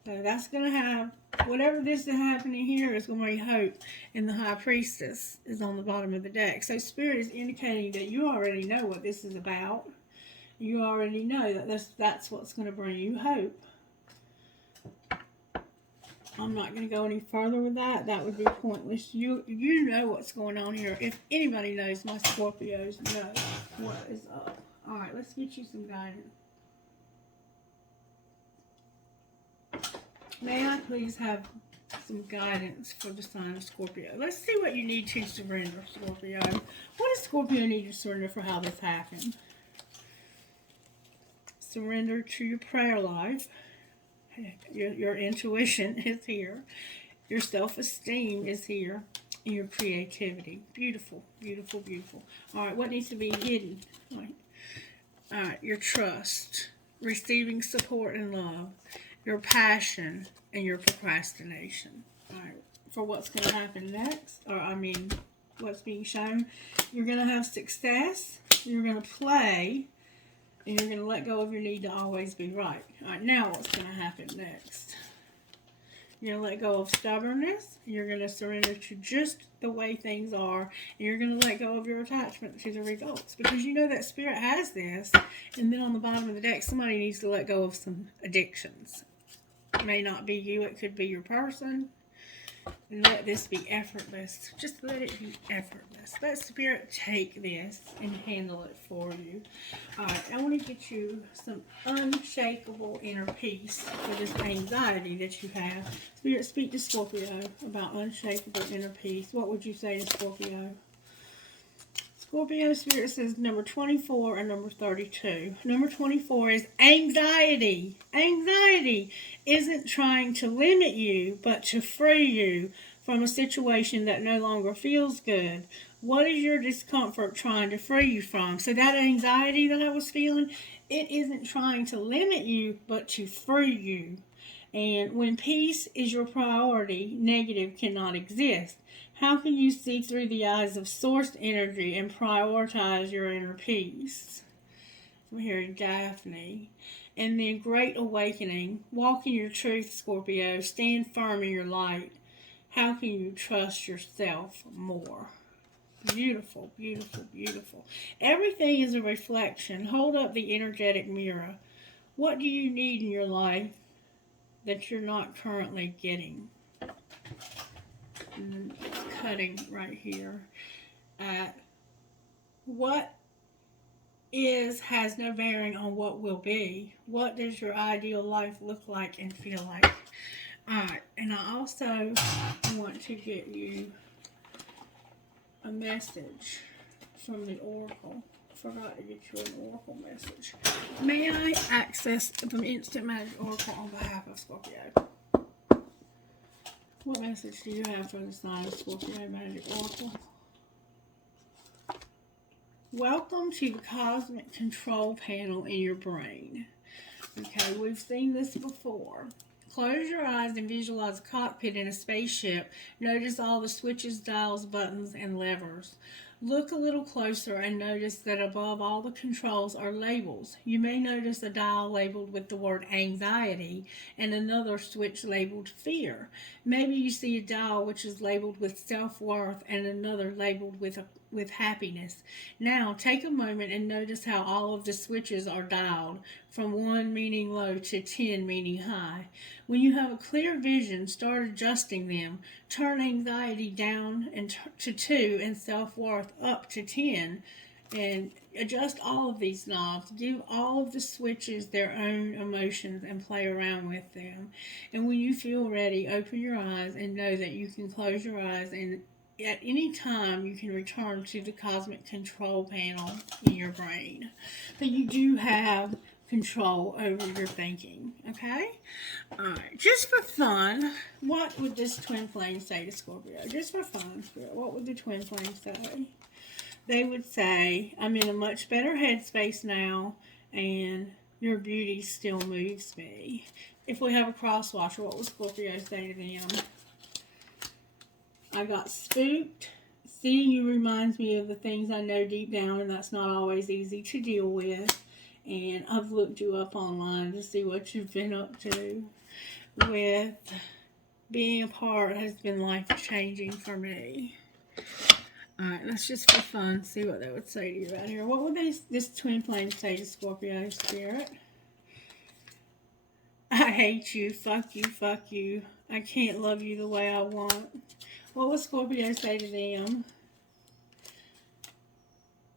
So that's going to have, whatever this is happening here is going to be hope. And the High Priestess is on the bottom of the deck. So Spirit is indicating that you already know what this is about. You already know that that's what's going to bring you hope. I'm not going to go any further with that. That would be pointless. You know what's going on here. If anybody knows, my Scorpios know what is up. All right, let's get you some guidance. May I please have some guidance for the sign of Scorpio? Let's see what you need to surrender, Scorpio. What does Scorpio need to surrender for how this happened? Surrender to your prayer life. Your intuition is here. Your self-esteem is here. And your creativity. Beautiful, beautiful, beautiful. All right, what needs to be hidden? All right, your trust. receiving support and love, your passion, and your procrastination. All right, for what's going to happen next, what's being shown, you're going to have success, you're going to play, and you're going to let go of your need to always be right. All right, now what's going to happen next? You're going to let go of stubbornness. You're going to surrender to just the way things are. And you're going to let go of your attachment to the results. Because you know that spirit has this. And then on the bottom of the deck, somebody needs to let go of some addictions. It may not be you. It could be your person. And let this be effortless. Just let it be effortless. Let spirit take this and handle it for you. Alright, I want to get you some unshakable inner peace for this anxiety that you have. Spirit, speak to Scorpio about unshakable inner peace. What would you say to Scorpio? Scorpio spirit says number 24 and number 32. Number 24 is anxiety. Anxiety isn't trying to limit you, but to free you from a situation that no longer feels good. What is your discomfort trying to free you from? So that anxiety that I was feeling, it isn't trying to limit you, but to free you. And when peace is your priority, negative cannot exist. How can you see through the eyes of source energy and prioritize your inner peace? I'm hearing Daphne. And then great awakening. Walk in your truth, Scorpio. Stand firm in your light. How can you trust yourself more? Beautiful, beautiful, beautiful. Everything is a reflection. Hold up the energetic mirror. What do you need in your life that you're not currently getting? And it's cutting right here at what is has no bearing on what will be. What does your ideal life look like and feel like? Alright, and I also want to get you a message from the Oracle. Forgot to get you an Oracle message. May I access the Instant Magic Oracle on behalf of Scorpio? What message do you have for the sign of Scorpio Magic Oracle? Welcome to the Cosmic Control Panel in your brain. Okay, we've seen this before. Close your eyes and visualize a cockpit in a spaceship. Notice all the switches, dials, buttons, and levers. Look a little closer and notice that above all the controls are labels. You may notice a dial labeled with the word anxiety and another switch labeled fear. Maybe you see a dial which is labeled with self-worth and another labeled with happiness. Now, take a moment and notice how all of the switches are dialed, from 1 meaning low to 10 meaning high. When you have a clear vision, start adjusting them. Turn anxiety down to 2 and self-worth up to 10. And adjust all of these knobs. Give all of the switches their own emotions and play around with them. And when you feel ready, open your eyes and know that you can close your eyes, and at any time you can return to the Cosmic Control Panel in your brain. But you do have control over your thinking, okay? Alright, just for fun, what would this twin flame say to Scorpio? Just for fun, Spirit, what would the twin flame say? They would say, I'm in a much better headspace now, and your beauty still moves me. If we have a cross watcher, what would Scorpio say to them? I got spooked. Seeing you reminds me of the things I know deep down, and that's not always easy to deal with. And I've looked you up online to see what you've been up to. With being apart has been life-changing for me. Alright, let's just for fun see what they would say to you out here. What would this twin flame say to Scorpio Spirit? I hate you. Fuck you. Fuck you. I can't love you the way I want. What would Scorpio say to them?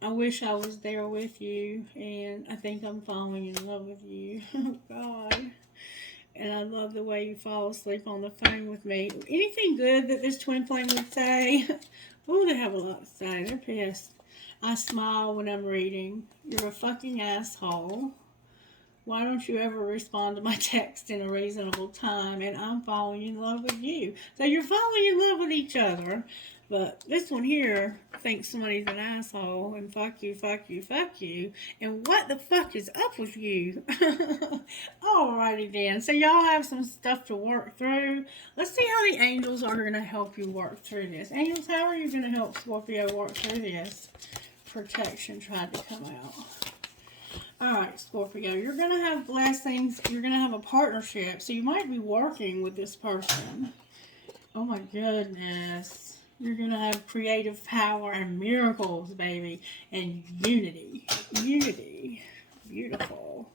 I wish I was there with you, and I think I'm falling in love with you. Oh, God. And I love the way you fall asleep on the phone with me. Anything good that this twin flame would say? Oh, they have a lot to say. They're pissed. I smile when I'm reading. You're a fucking asshole. Why don't you ever respond to my text in a reasonable time? And I'm falling in love with you. So you're falling in love with each other. But this one here thinks somebody's an asshole and fuck you, fuck you, fuck you. And what the fuck is up with you? Alrighty then. So y'all have some stuff to work through. Let's see how the angels are going to help you work through this. Angels, how are you going to help Scorpio work through this? Protection tried to come out. Alright, Scorpio, you're going to have blessings. You're going to have a partnership. So you might be working with this person. Oh my goodness. You're going to have creative power and miracles, baby. And unity. Unity. Beautiful.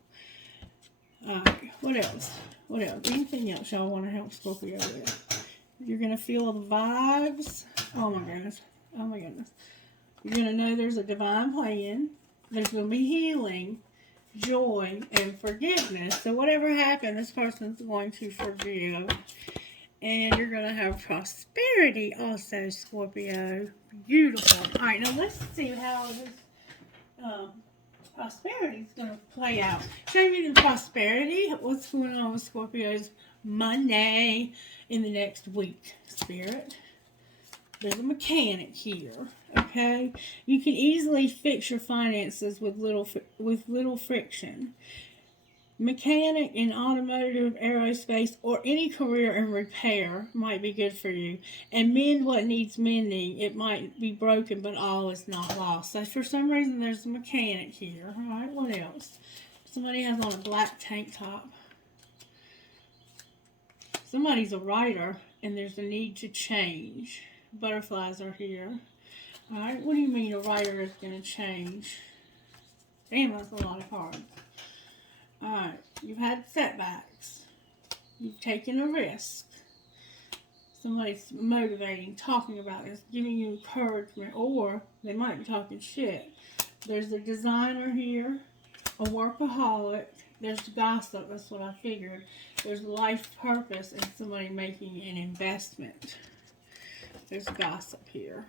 Alright, what else? What else? Anything else y'all want to help Scorpio with? You're going to feel the vibes. Oh my goodness. Oh my goodness. You're going to know there's a divine plan. There's going to be healing, joy, and forgiveness. So whatever happened, this person's going to forgive. And you're going to have prosperity also, Scorpio. Beautiful. All right, now let's see how this prosperity is going to play out. Show me the prosperity. What's going on with Scorpio's money in the next week, Spirit? There's a mechanic here, okay? You can easily fix your finances with little friction. Mechanic in automotive, aerospace, or any career in repair might be good for you. And mend what needs mending. It might be broken, but all is not lost. So for some reason, there's a mechanic here. All right, what else? Somebody has on a black tank top. Somebody's a writer, and there's a need to change. Butterflies are here. All right, what do you mean a writer is going to change? Damn, that's a lot of cards. Alright, you've had setbacks. You've taken a risk. Somebody's motivating, talking about this, giving you encouragement, or they might be talking shit. There's a designer here, a workaholic. There's gossip, that's what I figured. There's life purpose and somebody making an investment. There's gossip here.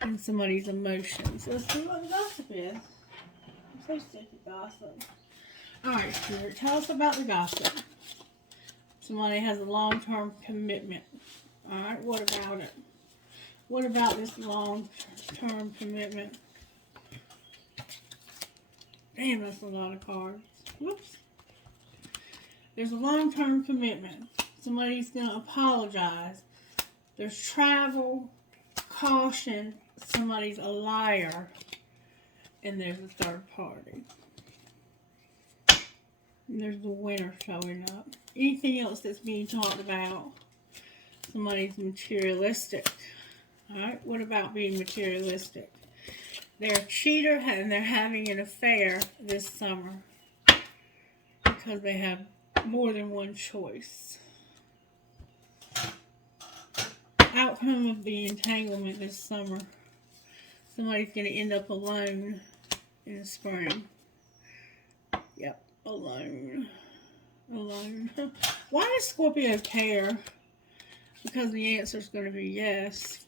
And somebody's emotions. Let's see what the gossip is. I'm so sick of gossip. Alright, Spirit, tell us about the gossip. Somebody has a long-term commitment. Alright, what about it? What about this long-term commitment? Damn, that's a lot of cards. Whoops. There's a long-term commitment. Somebody's going to apologize. There's travel, caution, somebody's a liar, and there's a third party. And there's the winner showing up. Anything else that's being talked about? Somebody's materialistic. Alright, what about being materialistic? They're a cheater and they're having an affair this summer because they have more than one choice. Outcome of the entanglement this summer. Somebody's going to end up alone in the spring. Yep. Alone. Why does Scorpio care? Because the answer is going to be yes.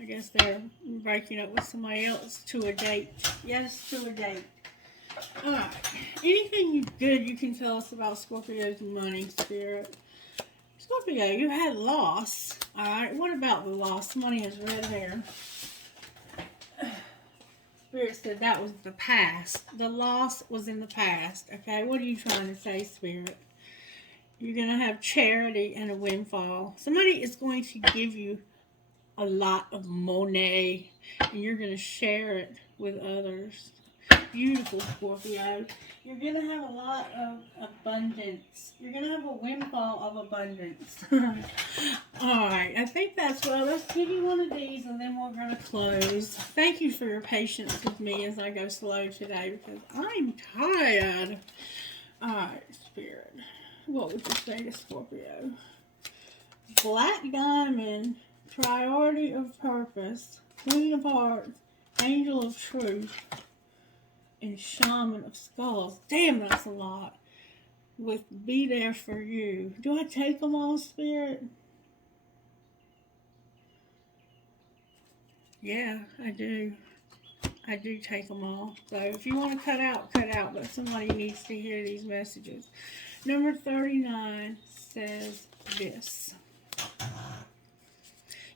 I guess they're breaking up with somebody else to a date. Yes, to a date. Alright. Anything good you can tell us about Scorpio's money, Spirit? Scorpio, you had loss. Alright, what about the loss? Somebody has red hair. Spirit said that was the past. The loss was in the past. Okay, what are you trying to say, Spirit? You're going to have charity and a windfall. Somebody is going to give you a lot of money, and you're going to share it with others. Beautiful, Scorpio. You're going to have a lot of abundance. You're going to have a windfall of abundance. Alright, I think that's well. Let's give you one of these and then we're going to close. Thank you for your patience with me as I go slow today because I'm tired. Alright, Spirit. What would you say to Scorpio? Black Diamond, Priority of Purpose, Queen of Hearts, Angel of Truth, and Shaman of Skulls. Damn, that's a lot. With Be There For You. Do I take them all, Spirit? Yeah, I do. I do take them all. So if you want to cut out, cut out. But somebody needs to hear these messages. Number 39 says this.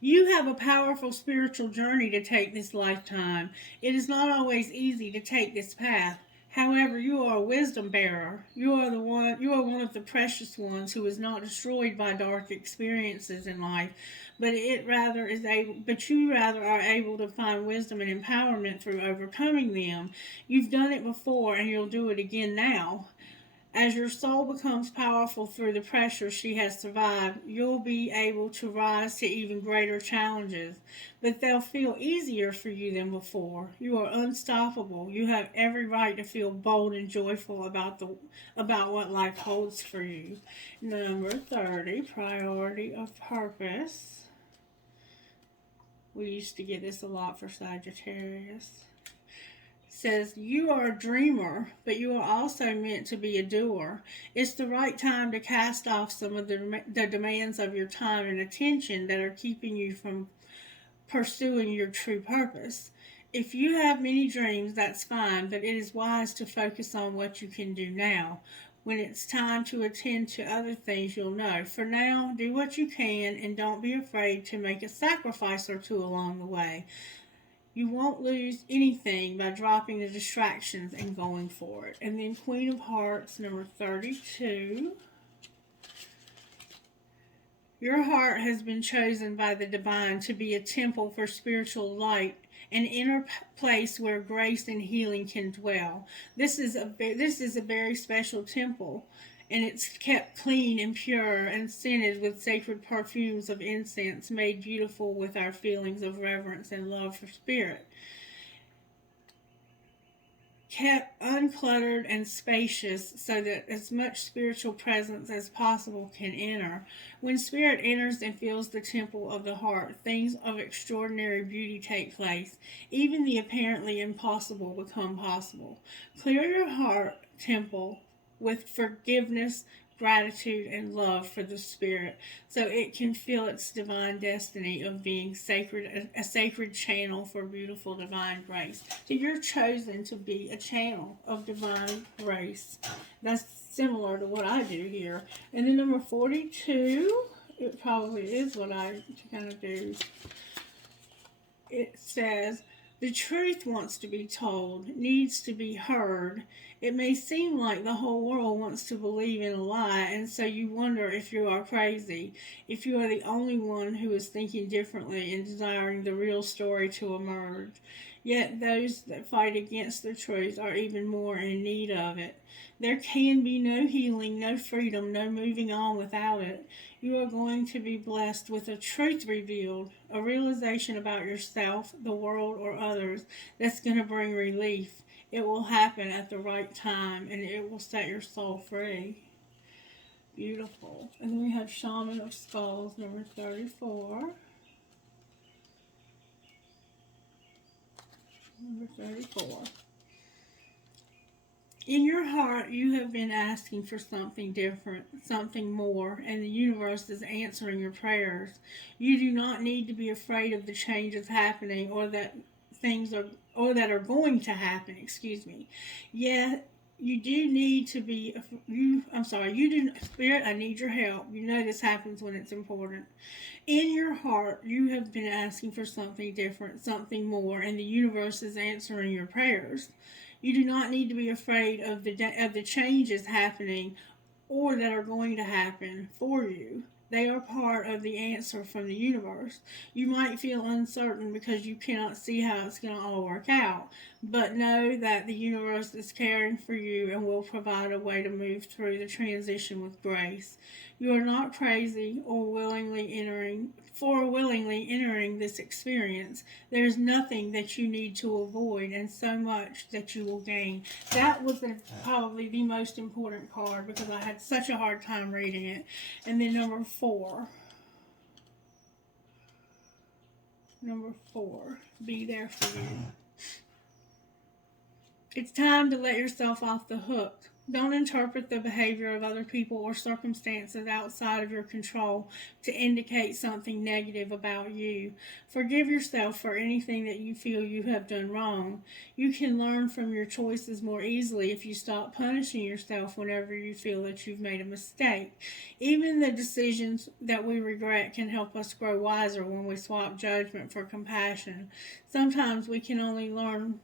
You have a powerful spiritual journey to take this lifetime. It is not always easy to take this path. However, you are a wisdom bearer. You are one of the precious ones who is not destroyed by dark experiences in life, but you rather are able to find wisdom and empowerment through overcoming them. You've done it before and you'll do it again now. As your soul becomes powerful through the pressure she has survived, you'll be able to rise to even greater challenges, but they'll feel easier for you than before. You are unstoppable. You have every right to feel bold and joyful about what life holds for you. Number 30, priority of purpose. We used to get this a lot for Sagittarius. Says you are a dreamer, but you are also meant to be a doer. It's the right time to cast off some of the demands of your time and attention that are keeping you from pursuing your true purpose. If you have many dreams, that's fine, but it is wise to focus on what you can do now. When it's time to attend to other things, you'll know. For now, do what you can and don't be afraid to make a sacrifice or two along the way. You won't lose anything by dropping the distractions and going for it. And then Queen of Hearts, number 32. Your heart has been chosen by the divine to be a temple for spiritual light, an inner place where grace and healing can dwell. This is a very special temple, and it's kept clean and pure and scented with sacred perfumes of incense made beautiful with our feelings of reverence and love for spirit. Kept uncluttered and spacious so that as much spiritual presence as possible can enter. When spirit enters and fills the temple of the heart, things of extraordinary beauty take place. Even the apparently impossible become possible. Clear your heart temple with forgiveness, gratitude, and love for the spirit, so it can feel its divine destiny of being sacred, a sacred channel for beautiful divine grace. So you're chosen to be a channel of divine grace. That's similar to what I do here. And then number 42, it probably is what I kind of do. It says, the truth wants to be told, needs to be heard. It may seem like the whole world wants to believe in a lie, and so you wonder if you are crazy, if you are the only one who is thinking differently and desiring the real story to emerge. Yet those that fight against the truth are even more in need of it. There can be no healing, no freedom, no moving on without it. You are going to be blessed with a truth revealed, a realization about yourself, the world, or others that's going to bring relief. It will happen at the right time, and it will set your soul free. Beautiful. And then we have Shaman of Skulls, number 34. Number 34. In your heart, you have been asking for something different, something more, and the universe is answering your prayers. You do not need to be afraid of the changes happening or that are going to happen, Yeah, you do need to be, Spirit, I need your help. You know this happens when it's important. In your heart, you have been asking for something different, something more, and the universe is answering your prayers. You do not need to be afraid of the changes happening or that are going to happen for you. They are part of the answer from the universe. You might feel uncertain because you cannot see how it's going to all work out, but know that the universe is caring for you and will provide a way to move through the transition with grace. You are not crazy or willingly entering this experience. There's nothing that you need to avoid and so much that you will gain. That was probably the most important card because I had such a hard time reading it. And then number 4. Number 4, be there for you. It's time to let yourself off the hook. Don't interpret the behavior of other people or circumstances outside of your control to indicate something negative about you. Forgive yourself for anything that you feel you have done wrong. You can learn from your choices more easily if you stop punishing yourself whenever you feel that you've made a mistake. Even the decisions that we regret can help us grow wiser when we swap judgment for compassion. Sometimes we can only learn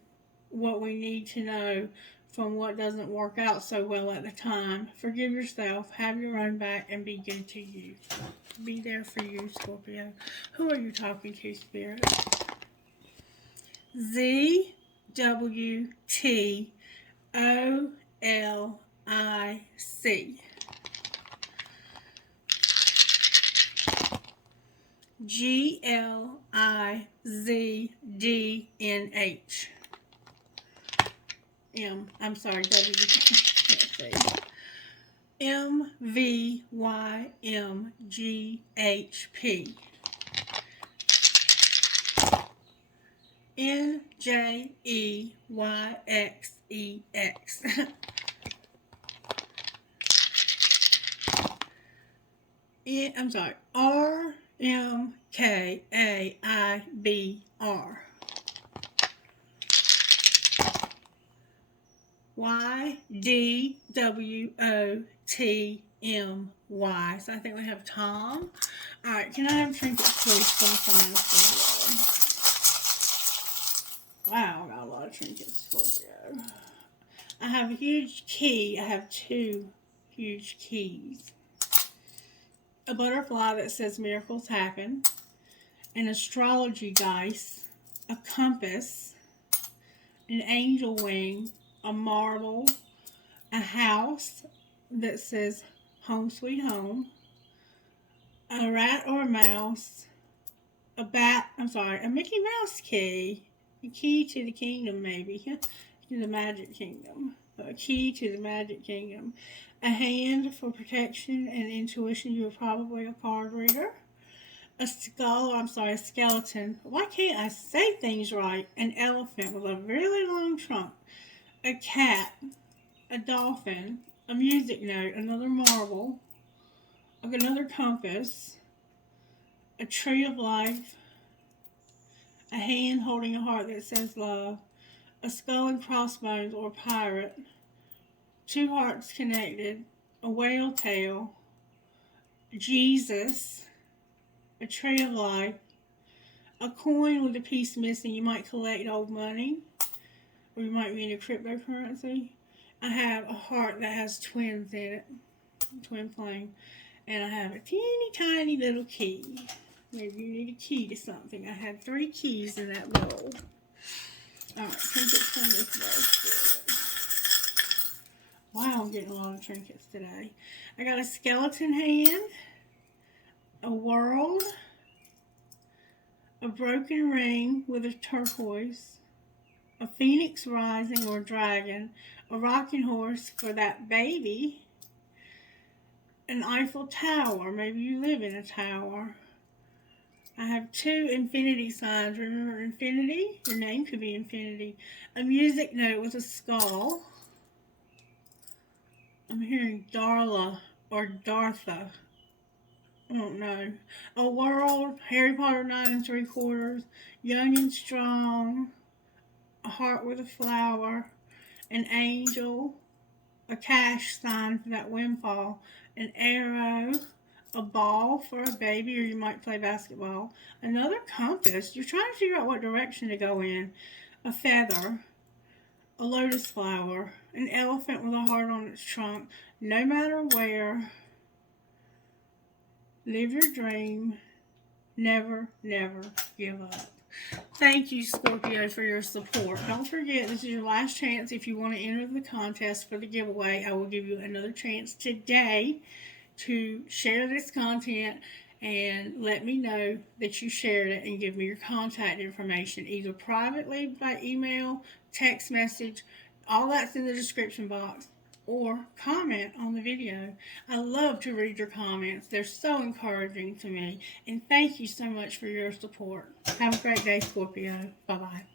what we need to know from what doesn't work out so well at the time. Forgive yourself, have your own back, and be good to you. Be there for you, Scorpio. Who are you talking to, Spirit? ZWTOLIC. GLIZDNH. I'm sorry, W. Can't say. MVYMGHP. NJEYXEX. I'm sorry, RMKAIBR. YDWOTMY. So I think we have Tom. Alright, can I have trinkets, please, for the final Scorpio? Wow, I got a lot of trinkets, Scorpio. I have a huge key. I have 2 huge keys. A butterfly that says miracles happen. An astrology dice. A compass. An angel wing. A marble, a house that says home sweet home, a rat or a mouse, a Mickey Mouse key, a key to the kingdom maybe, to the magic kingdom, a key to the magic kingdom, a hand for protection and intuition. You're probably a card reader. A skeleton. Why can't I say things right? An elephant with a really long trunk. A cat, a dolphin, a music note, another marble, another compass, a tree of life, a hand holding a heart that says love, a skull and crossbones or pirate, 2 hearts connected, a whale tail, Jesus, a tree of life, a coin with a piece missing. You might collect old money, or you might be into cryptocurrency. I have a heart that has twins in it, twin flame, and I have a teeny tiny little key. Maybe you need a key to something. I had 3 keys in that bowl. Alright, trinkets from this bowl. Wow, I'm getting a lot of trinkets today. I got a skeleton hand, a world, a broken ring with a turquoise, a phoenix rising or dragon, a rocking horse for that baby, an Eiffel Tower. Maybe you live in a tower. I have 2 infinity signs. Remember infinity? Your name could be infinity. A music note with a skull. I'm hearing Darla or Dartha. I don't know. A world, Harry Potter 9 3/4, young and strong, a heart with a flower, an angel, a cash sign for that windfall, an arrow, a ball for a baby, or you might play basketball, another compass. You're trying to figure out what direction to go in, a feather, a lotus flower, an elephant with a heart on its trunk. No matter where, live your dream. Never, never give up. Thank you, Scorpio, for your support. Don't forget, this is your last chance. If you want to enter the contest for the giveaway, I will give you another chance today to share this content and let me know that you shared it and give me your contact information, either privately by email, text message, all that's in the description box, or comment on the video. I love to read your comments. They're so encouraging to me. And thank you so much for your support. Have a great day, Scorpio. Bye-bye.